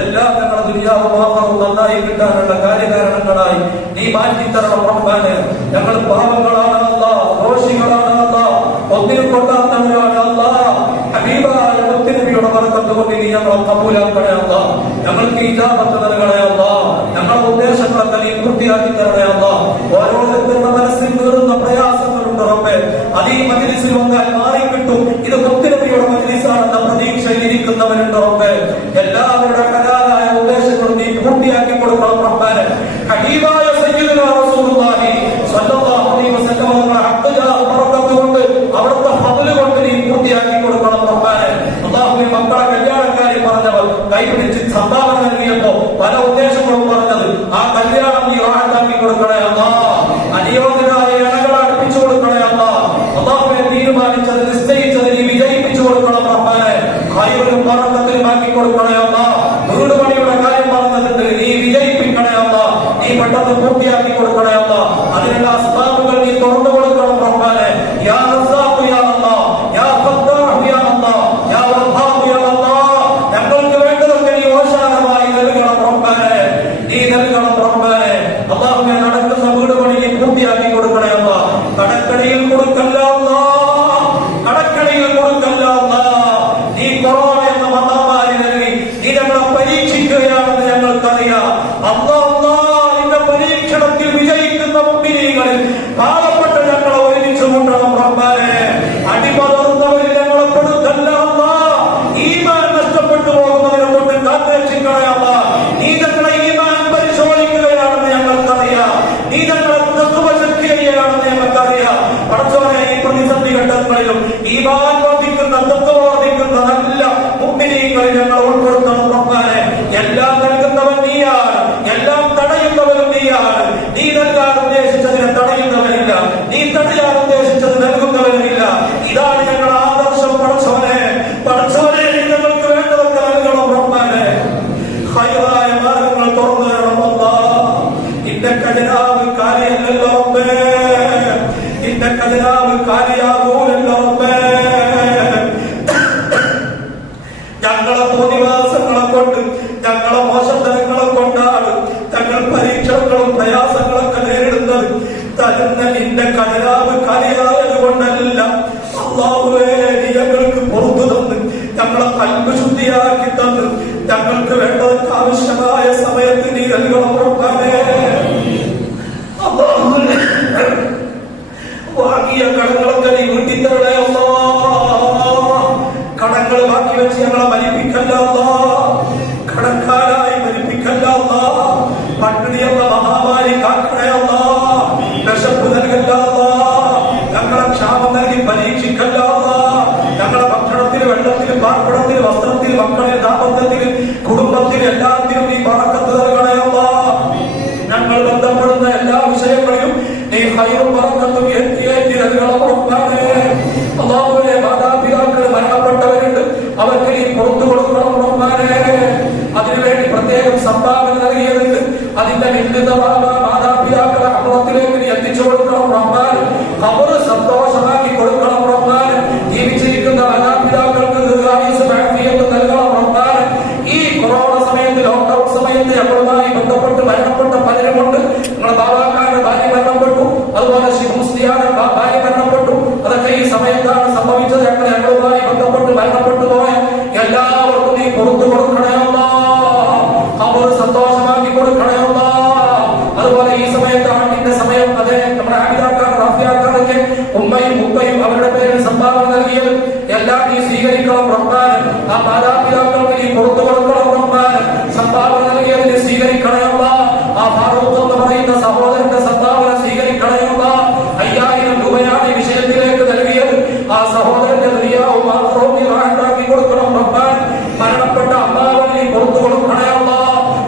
എല്ലാം ഞങ്ങളുടെ ദുനിയാവും ആഖിറവും നന്നായി കിട്ടാനുള്ള കാര്യകാരണങ്ങളായി നീ മാറ്റിത്തരണം റഹ്മാനെ. ഞങ്ങൾ പാപങ്ങളാണ് അല്ലാഹ്, ദോഷികളാണ് അല്ലാഹ്, ഒന്നിനും കൊള്ളാത്തവരാണ് അല്ലാഹ്. ഹബീബായ മുത്തുനബിയുടെ ബർക്കത്ത് കൊണ്ട് നീ ഞങ്ങളെ കബൂലാക്കണേ അല്ലാഹ്. ഞങ്ങൾക്ക് ഇജാബത്ത് നൽകണേ അല്ലാഹ്. ഞങ്ങളുടെ ഉദ്ദേശങ്ങളൊക്കെ നീ പൂർത്തിയാക്കി തരണേ അല്ലാഹ്. ഓരോരുത്തരുടെ മനസ്സിൽ വീറുന്ന പ്രയാസങ്ങളുണ്ട് റബ്ബേ. അത് ഈ മജ്‌ലിസിൽ വന്നാൽ മാറിക്കിട്ടും. ഇത് മുത്തുനബിയുടെ മജ്‌ലിസാണെന്ന പ്രതീക്ഷയിൽ ഇരിക്കുന്നവരുണ്ട് റബ്ബേ. എല്ലാവരുടെ ഹലാലായ ഉദ്ദേശങ്ങളും നീ പൂർത്തിയാക്കി കൊടുക്കണം റഹ്മാനെ. ഹബീബായ സയ്യിദുനാ റസൂലുള്ളാഹി പെട്ടെന്ന് പൂർത്തിയാക്കി കൊടുക്കണേ അല്ലാ. അതിനുള്ള അസ്ബാബുകൾ നീ തുറന്നു കൊടുക്കണം റഹ്മാനെ. യാ റസാഖ് യാ അല്ലാഹ്, യാ ഫത്താഹ് യാ അല്ലാഹ്, യാ വഹാബ് യാ അല്ലാഹ്. ഞങ്ങൾക്ക് വേണ്ടതൊക്കെ നീ ഓശാനമായി നൽകണം റഹ്മാനെ, നീ നൽകണം റഹ്മാനെ. അല്ലാഹുവേ, നടക്കുന്ന വീട് പണി നീ പൂർത്തിയാക്കി കൊടുക്കണേ അല്ലാ. കടക്കണിയിൽ കൊടുക്കല്ല അല്ലാ, കടക്കണിയിൽ കൊടുക്കല്ല അല്ലാ. നീ കൊറോണ എന്ന മഹാമാരി നൽകി നീ ഞങ്ങളെ പരീക്ഷിക്കുകയാണെന്ന് ഞങ്ങൾക്കറിയാം. അല്ലാ, നിന്റെ പരീക്ഷണത്തിൽ വിജയിക്കുന്ന മുഅ്മിനീങ്ങളിൽ പാവപ്പെട്ട ഞങ്ങളെ ഒരുമിച്ച് കൊണ്ടണം റഹ്മാനെ. അടിമതർന്നവരിൽ ഞങ്ങളെ പെടുത്തല്ല അല്ലാ. ഈമാൻ നഷ്ടപ്പെട്ടു പോകുന്നതിനെ കൊണ്ട് കാത്തേക്ഷിക്കണേ അല്ലാ. നീ ഞങ്ങളെ ഈമാൻ പരിശോധിക്കുകയാണെന്ന് ഞങ്ങൾക്കറിയാം. നീ ഞങ്ങളെ തഖ്വ ചെയ്യുകയാണെന്ന് ഞങ്ങൾക്കറിയാം. പടച്ചോനെ, ഈ പ്രതിസന്ധി ഘട്ടങ്ങളിലും ഈമാൻ വർദ്ധിക്കുന്ന തഖ്വ വർദ്ധിക്കുന്ന നല്ല മുഅ്മിനീങ്ങളിൽ ഞങ്ങൾ ഉൾപ്പെടുത്തണം റഹ്മാനെ. എല്ലാം നൽകുന്നവൻ നീയാണ്, എല്ലാം തടയുന്നവനും നീയാണ്. നീ നൽകാൻ ഉദ്ദേശിച്ചതിനെ തടയുന്നവനില്ല, നീ തടയാൻ ഉദ്ദേശിച്ചത് നൽകുന്നവനുമില്ല. ഇതാണ് ഞങ്ങളുടെ ആദർശം. പടച്ചോനെ, പടച്ചോനെ, ഞങ്ങൾക്ക് വേണ്ടതൊക്കെ നൽകണം റഹ്മാനെ. ഖൈറായ മാർഗങ്ങൾ തുറന്നു തരണം അല്ലാ. ഇന്റെ ഖജനാവ് കാലിയല്ലല്ലോ റബ്ബേ, ഇന്റെ ഖജനാവ് കാലിയാകൂലല്ലോ റബ്ബേ. ഞങ്ങളെ തോന്നിവാസങ്ങളെ കൊണ്ട്, ഞങ്ങളെ മോശത്തരങ്ങളെ കൊണ്ടാണ് ഞങ്ങൾ പരീക്ഷണങ്ങളും പ്രയാസങ്ങളൊക്കെ നേരിടുന്നത്. തരുന്ന നിന്റെ ഖജനാവ് കാലിയായത് കൊണ്ടല്ല അല്ലാഹുവേ. നീ ഞങ്ങൾക്ക് പുറത്തു തന്ന് ഞങ്ങളെ കൽബ് ശുദ്ധിയാക്കി തന്ന് ഞങ്ങൾക്ക് വേണ്ടതൊക്കെ ആവശ്യമായ സമയത്ത് നീ നൽകണം റബ്ബേ. വാങ്ങിയ കടങ്ങളൊക്കെ നീ വീട്ടിത്തരണേ അല്ലാ. കടങ്ങൾ ബാക്കി വെച്ച് ഞങ്ങളെ മരിപ്പിക്കല്ല അല്ലാ, കടക്കാരായി മരിപ്പിക്കല്ല അല്ലാ. പട്ടിണി എന്ന മഹാമാരി കാക്കണേ അല്ലാ, വിശപ്പ് നൽകല്ല അല്ലാ. ഞങ്ങളെ ക്ഷാമം നൽകി പരീക്ഷിക്കല്ല അല്ലാ. ഞങ്ങളെ ഭക്ഷണത്തിന്, വെള്ളത്തിന്, പാർപ്പിടത്തിന്, വസ്ത്രത്തിന്, മക്കളിൽ, ദാമ്പത്യത്തിന്, കുടുംബത്തിന് എല്ലാത്തിനും നീ ബറക്കത്ത് നൽകണേ അല്ലാ. ഞങ്ങൾ ബന്ധപ്പെടുന്ന എല്ലാ വിഷയങ്ങളിലും നീ ഖൈറും ബറക്കത്തും ഏറ്റി നൽകണം റഹ്മാനേ. അല്ലാഹുവേ, മാതാപിതാക്കൾ മരണപ്പെട്ടവരുണ്ട്, അവർക്ക് നീ പുറത്തു കൊടുക്കണം റഹ്മാനേ. അതിനുവേണ്ടി പ്രത്യേകം സംഭാവന നൽകിയതുണ്ട്. അതിന്റെ മാതാപിതാക്കളെ അമൃതത്തിലേക്ക് നീ എത്തിച്ചു കൊടുക്കണം റഹ്മാൻ. ഖബർ സന്തോഷമാക്കി കൊടുക്കണം റഹ്മാൻ. ജീവിച്ചിരിക്കുന്ന മാതാപിതാക്കൾക്ക് ദീർഘായുസ്സും ആഫിയത്തും നൽകണം റഹ്മാൻ. ഈ കൊറോണ സമയത്ത്, ലോക്ക്ഡൌൺ സമയത്ത് ഞങ്ങളുമായി ബന്ധപ്പെട്ട് മരണപ്പെട്ട പലരുമുണ്ട്. നിങ്ങളുടെ ബാബാക്കാരുടെ ഭാര്യ മരണപ്പെട്ടു, അതുപോലെ ശിവമുസ്ലിയാരുടെ ഭാര്യ മരണപ്പെട്ടു. അതൊക്കെ ഈ സമയത്താണ് സംഭവിച്ചത്. ഞങ്ങളുമായി ബന്ധപ്പെട്ട് മരണപ്പെട്ടു പോയ എല്ലാവർക്കും നീ പുറത്തു കൊടുക്കണേ അല്ലാ. ഖബർ സന്തോഷമാക്കി കൊടുക്കണേ അല്ലാ. അതുപോലെ ഈ സമയത്താണ് നിന്റെ സമയം. അതെ, നമ്മുടെ ആബിദാക്കാർ, റാഫിയാക്കാരൊക്കെ ഉമ്മയും ഉപ്പയും അവരുടെ പേരിൽ സംഭാവന നൽകിയത് എല്ലാം നീ സ്വീകരിക്കണം റഹ്മാൻ. ആ മാതാപിതാക്കൾക്ക് നീ പുറത്തു കൊടുക്കണം റഹ്മാൻ. സംഭാവന നൽകിയതിന് സ്വീകരിക്കണേ അല്ലാ. ആ ഫാറൂഖ് എന്ന് പറയുന്ന സഹോദരന്റെ സംഭാവന സ്വീകരിക്കണേ അല്ലാ. 5000 രൂപയാണ് ഈ വിഷയത്തിലേക്ക് നൽകിയത്. ആ സഹോദരന്റെ ദുനിയാവും ആഖിറവും നീ റാഹത്താക്കി കൊടുക്കണം റഹ്മാൻ. മരണപ്പെട്ട അമ്മാവനെ നീ പുറത്തു കൊടുക്കണേ അല്ലാ.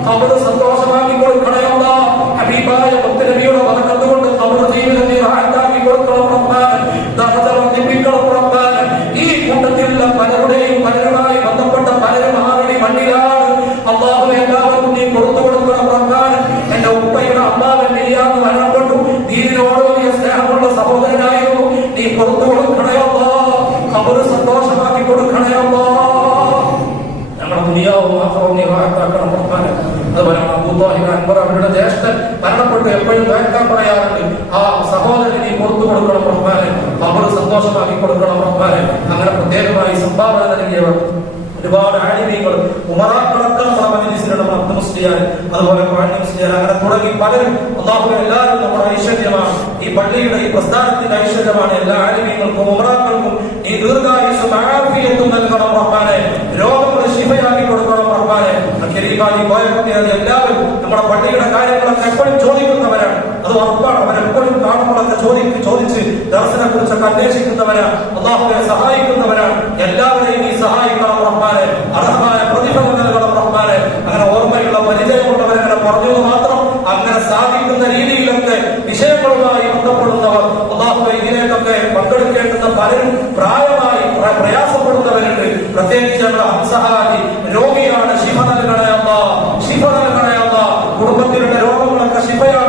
ഖബർ സന്തോഷമാക്കി കൊടുക്കണേ അല്ലാ. ഹബീബായ മുത്തുനബിയുടെ ബറക്കത്ത് കൊണ്ട് ഖബർ ജീവിതം നീ റാഹത്താക്കി കൊടുക്കണം റഹ്മാൻ. ദറജ വർദ്ധിപ്പിക്കണം റഹ്മാൻ. ഈ കൂട്ടത്തിലുള്ള പലരുമായി ബന്ധപ്പെട്ട പലരും ആരുടെ മണ്ണിലാണ്. അല്ലാഹുവേ, എല്ലാവർക്കും നീ പുറത്തു കൊടുക്കണം റഹ്മാൻ. എന്റെ ഉപ്പയുടെ അമ്മാവൻ നെയ്യാന്ന് മരണപ്പെട്ടു. ദീനിനോട് വലിയ സ്നേഹമുള്ള സഹോദരനായിരുന്നു. നീ പുറത്തു കൊടുക്കണേ അല്ലാ. ഖബർ സന്തോഷമാക്കി കൊടുക്കണേ അല്ലാ. ഞങ്ങളുടെ ദുനിയാവും ആഖിറവും നീ റാഹത്താക്കണം റഹ്മാൻ. അതുപോലെ അബൂതാഹിബ് അൻവർ അവരുടെ ജ്യേഷ്ഠൻ മരണപ്പെട്ട് എപ്പോഴും കേൾക്കാൻ പറയാറുണ്ട്. ആ സഹോദരനെ നീ പുറത്തു കൊടുക്കണം റഹ്മാനെ. ഖബർ സന്തോഷമാക്കി കൊടുക്കണം റഹ്മാനെ. അങ്ങനെ പ്രത്യേകമായി സംഭാവന നൽകിയവർ ഒരുപാട് ആലിമീങ്ങൾ, ഉമറാക്കളൊക്കെ നമ്മുടെ മജ്‌ലിസിലുള്ള അബ്ദുൽ മുസ്ലിയാർ, അതുപോലെ മുസ്ലിയാർ, അങ്ങനെ തുടങ്ങി പലരും. അല്ലാഹുവേ, എല്ലാവരും നമ്മുടെ ഐശ്വര്യമാണ്. ഈ പള്ളിയുടെ, ഈ പ്രസ്ഥാനത്തിന്റെ ഐശ്വര്യമാണ്. എല്ലാ ആലിമീങ്ങൾക്കും ഉമറാക്കൾക്കും ഈ ദീർഘായുസ്സും ആഫിയത്തും നൽകണം റഹ്മാനെ. രോഗങ്ങൾ ശിഫയാക്കി കൊടുക്കണം റഹ്മാനെ. കരീമായി പോയത് എല്ലാവരും നമ്മുടെ പള്ളിയുടെ കാര്യങ്ങളൊക്കെ എപ്പോഴും ചോദിക്കുന്നവരാണ്. അത് ഉറപ്പാണ്. അവരെപ്പോഴും കാണുമ്പോഴൊക്കെ ചോദിച്ച് ദർശനെ കുറിച്ചൊക്കെ അന്വേഷിക്കുന്നവരാണ്. അല്ലാഹുവേ, സഹായിക്കുന്നവരാണ്. എല്ലാവരെയും നീ സഹായിക്കണം റഹ്മാനെ. അർഹമായ പ്രതിഫലം നൽകണം റഹ്മാനെ. അങ്ങനെ ഓർമ്മയുള്ള പരിചയമുള്ളവരങ്ങനെ പറഞ്ഞത് മാത്രം അങ്ങനെ സാധിക്കുന്ന രീതിയിലൊക്കെ വിഷയങ്ങളുമായി ബന്ധപ്പെടുന്നവർ, അല്ലാഹുവേ, ഇതിലേക്കൊക്കെ പങ്കെടുക്കേണ്ടുന്ന പലരും പ്രായമായി പ്രയാസപ്പെടുന്നവരുണ്ട്. പ്രത്യേകിച്ച് ഹംസഹാജി രോഗിയാണ്. ശിഫ നൽകണേ അല്ലാ, ശിഫ നൽകണേ അല്ലാ. കുടുംബത്തിലുള്ള രോഗങ്ങളൊക്കെ ശിഫയാണ്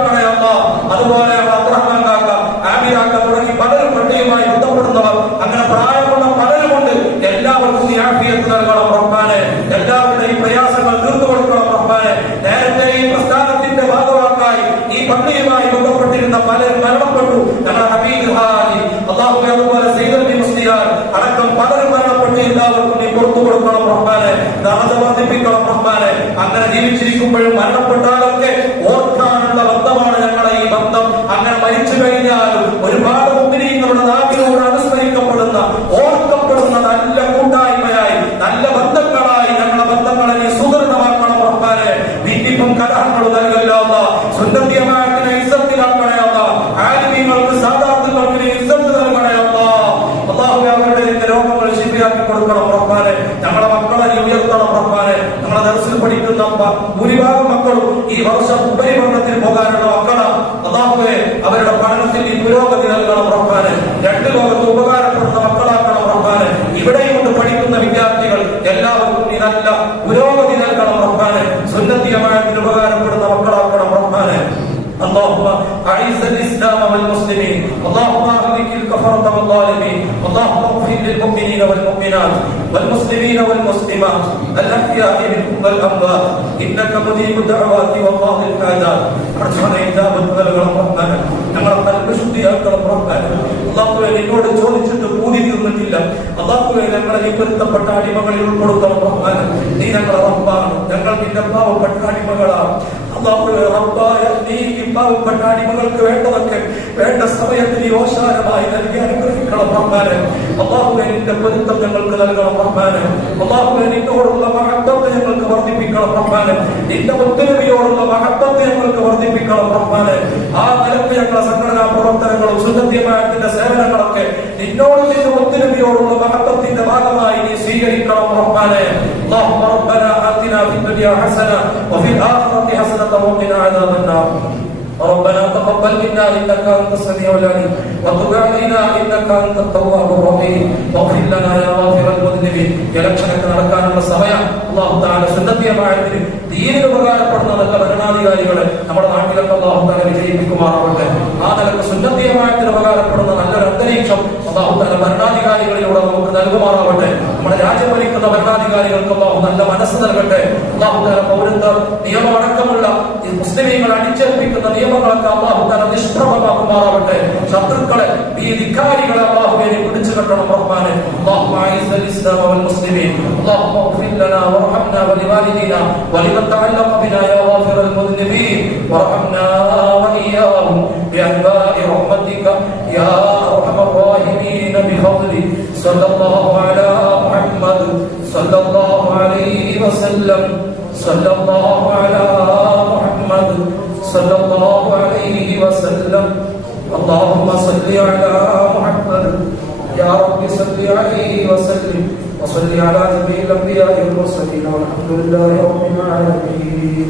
ബന്ധപ്പെട്ടിരുന്ന പലരും മരണപ്പെട്ടു. ഞങ്ങളുടെ ഹബീബ് ഹാജി അല്ലാഹുവേ, അതുപോലെ സയ്യിദ് മുസ്ലിയാർ അടക്കം പലരും മരണപ്പെട്ടു. എല്ലാവർക്കും നീ പുറത്തു കൊടുക്കണം റഹ്മാനെ, ദറജ വർദ്ധിപ്പിക്കണം റഹ്മാനെ. അങ്ങനെ ജീവിച്ചിരിക്കുമ്പോഴും മരണപ്പെട്ടാലൊക്കെ ഓർക്കാനുള്ള ബന്ധമാണ് ഞങ്ങളുടെ ഈ ബന്ധം. അങ്ങനെ മരിച്ചു കഴിഞ്ഞാലും ഒരുപാട് മുഅ്മിനീങ്ങളുടെ നാവിലൂടെ അനുസ്മരിക്കപ്പെടുന്ന, ഓർക്കപ്പെടുന്ന നല്ല കൂട്ടായ്മയായി, നല്ല ബന്ധങ്ങളായി ഞങ്ങളുടെ ബന്ധങ്ങളെ നീ സുദൃഢമാക്കണം റഹ്മാനെ. ഭിന്നിപ്പും കലഹങ്ങളും നൽകല്ലോ അല്ലാഹ്. സുന്നത്തിയമായതിനെ ഇസ്സത്തിലാക്കണേ അല്ലാഹ്. ആലിമീങ്ങൾക്ക് സാദാത്തുകൾക്ക് നീ ഇസ്സത്ത് നൽകണേ അല്ലാഹ്. അല്ലാഹുവേ, അവരുടെ രോഗങ്ങൾ ശരിയാക്കി കൊടുക്കണം റഹ്മാനെ. ഞങ്ങളുടെ മക്കളെ നീ ഉയർത്തണം റഹ്മാനെ. ഞങ്ങളുടെ ദർസിൽ പഠിക്കുന്ന ഭൂരിഭാഗം മക്കളും ഈ വർഷം ഉപരിപഠനത്തിന് പോകാനുള്ള മക്കളാണ്. അല്ലാഹുവേ, അവരുടെ പഠനത്തിൽ നീ പുരോഗതി നൽകണം റഹ്മാനെ. രണ്ട് ലോകത്ത് ഉപകാരപ്പെടുന്ന മക്കളാക്കണം റഹ്മാനെ. ഇവിടെയുണ്ട് പഠിക്കുന്ന വിദ്യാർത്ഥികൾ, എല്ലാവർക്കും നീ നല്ല പുരോഗതി നൽകണം റഹ്മാനെ. സുന്നത്തിയമായതിന് ഉപകാരപ്പെടുന്ന മക്കളാക്കണം റഹ്മാനെ. اللهم أعز الإسلام والمسلمين، اللهم أهلك الكفرة والظالمين، اللهم اغفر للمؤمنين والمؤمنات والمسلمين والمسلمات الأحياء منهم والأموات إنك مجيب الدعوات وقاضي الحاجات. അർച്ചന ഇജാബത്ത് നൽകണം റഹ്മാനെ. ഞങ്ങളെ കൽബ് ശുദ്ധിയാക്കണം റഹ്മാനെ. അല്ലാഹുവേ, നിന്നോട് ചോദിച്ചിട്ട് പൂതി തീർന്നിട്ടില്ല. അല്ലാഹുവേ, ഞങ്ങളെ നീ പൊരുത്തപ്പെട്ട അടിമകളിൽ ഉൾപ്പെടുത്തണം റഹ്മാനെ. നീ ഞങ്ങളെ റബ്ബാണ്, ഞങ്ങൾ നിന്റെ പാവപ്പെട്ട അടിമകളാണ്. അല്ലാഹുവേ, റബ്ബായ നീ പാവപ്പെട്ട അടിമകൾക്ക് വേണ്ടതൊക്കെ വേണ്ട സമയത്ത് നീ ഓശാരമായി നൽകി അനുഗ്രഹിക്കണം റഹ്മാനെ. അല്ലാഹുവേ, നിന്റെ പൊരുത്തം ഞങ്ങൾക്ക് നൽകണം റഹ്മാനെ. അല്ലാഹുവേ, നിന്നോടുള്ള മഹബ്ബത്ത് ഞങ്ങൾക്ക് വർദ്ധിപ്പിക്കണം റഹ്മാനെ. നിന്റെ മുത്തുനബിയോടുള്ള മഹബ്ബത്ത് ഞങ്ങൾക്ക് വർദ്ധിപ്പിക്കണം റഹ്മാനെ. ആ നിലക്ക് ഞങ്ങളുടെ സംഘടനാ പ്രവർത്തനങ്ങളും സുന്നത്തിയമായതിന്റെ സേവനങ്ങളൊക്കെ നിന്നോടും നിന്റെ മുത്തുനബിയോടുള്ള മഹബ്ബത്തിന്റെ ഭാഗമായി നീ സ്വീകരിക്കണം റഹ്മാനെ. اللهم ربنا آتنا في الدنيا حسنة وفي الآخرة حسنة وقنا عذاب النار. ربنا تقبل منا انك انت السميع العليم وتب علينا انك انت التواب الرحيم واغفر لنا يا غافر المذنبين. ഇലക്ഷനൊക്കെ നടക്കാനുള്ള സമയം അല്ലാഹു തആല സുന്നത്തിയമായതിന് ദീനിന് ഉപകാരപ്പെടുന്ന നല്ല ഭരണാധികാരികളെ നമ്മുടെ നാട്ടിലൊക്കെ അല്ലാഹു തആല വിജയിപ്പിക്കുമാറാവട്ടെ. ആ നിലക്ക് സുന്നത്തിയമായതിന് ഉപകാരപ്പെടുന്ന നല്ലൊരു അന്തരീക്ഷം അല്ലാഹു തആല ഭരണാധികാരികളിലൂടെ നമുക്ക് നൽകുമാറാവട്ടെ. നമ്മുടെ രാജ്യം ഭരിക്കുന്ന ഭരണാധികാരികൾക്ക് അല്ലാഹു നല്ല മനസ്സ് നൽകട്ടെ. അല്ലാഹു തആല പൗരത്വ നിയമമടക്കമുള്ള മുസ്ലിമീങ്ങൾ അടിച്ചേൽപ്പിക്കുന്ന നിയമങ്ങളൊക്കെ അല്ലാഹു തആല നിഷ്പ്രഭമാക്കുമാറാവട്ടെ. ശത്രുക്കളെ, ഈ ധിക്കാരികളെ അല്ലാഹുവേ നീ പിടിച്ചു കെട്ടണം റഹ്മാനെ. اللهم اعز الاسلام والمسلمين، اللهم اغفر لنا وارحمنا ولوالدينا ولمن تعلق بنا يا غافر المذنبين، وارحمنا واياهم بانواع رحمتك يا ارحم الراحمين بفضلك. صلى الله على محمد صلى الله عليه وسلم. صلى الله على محمد صلى الله عليه وسلم. اللهم صل على محمد يا رب صل عليه وسلم وصل على جميع الأنبياء والمرسلين والحمد لله رب العالمين.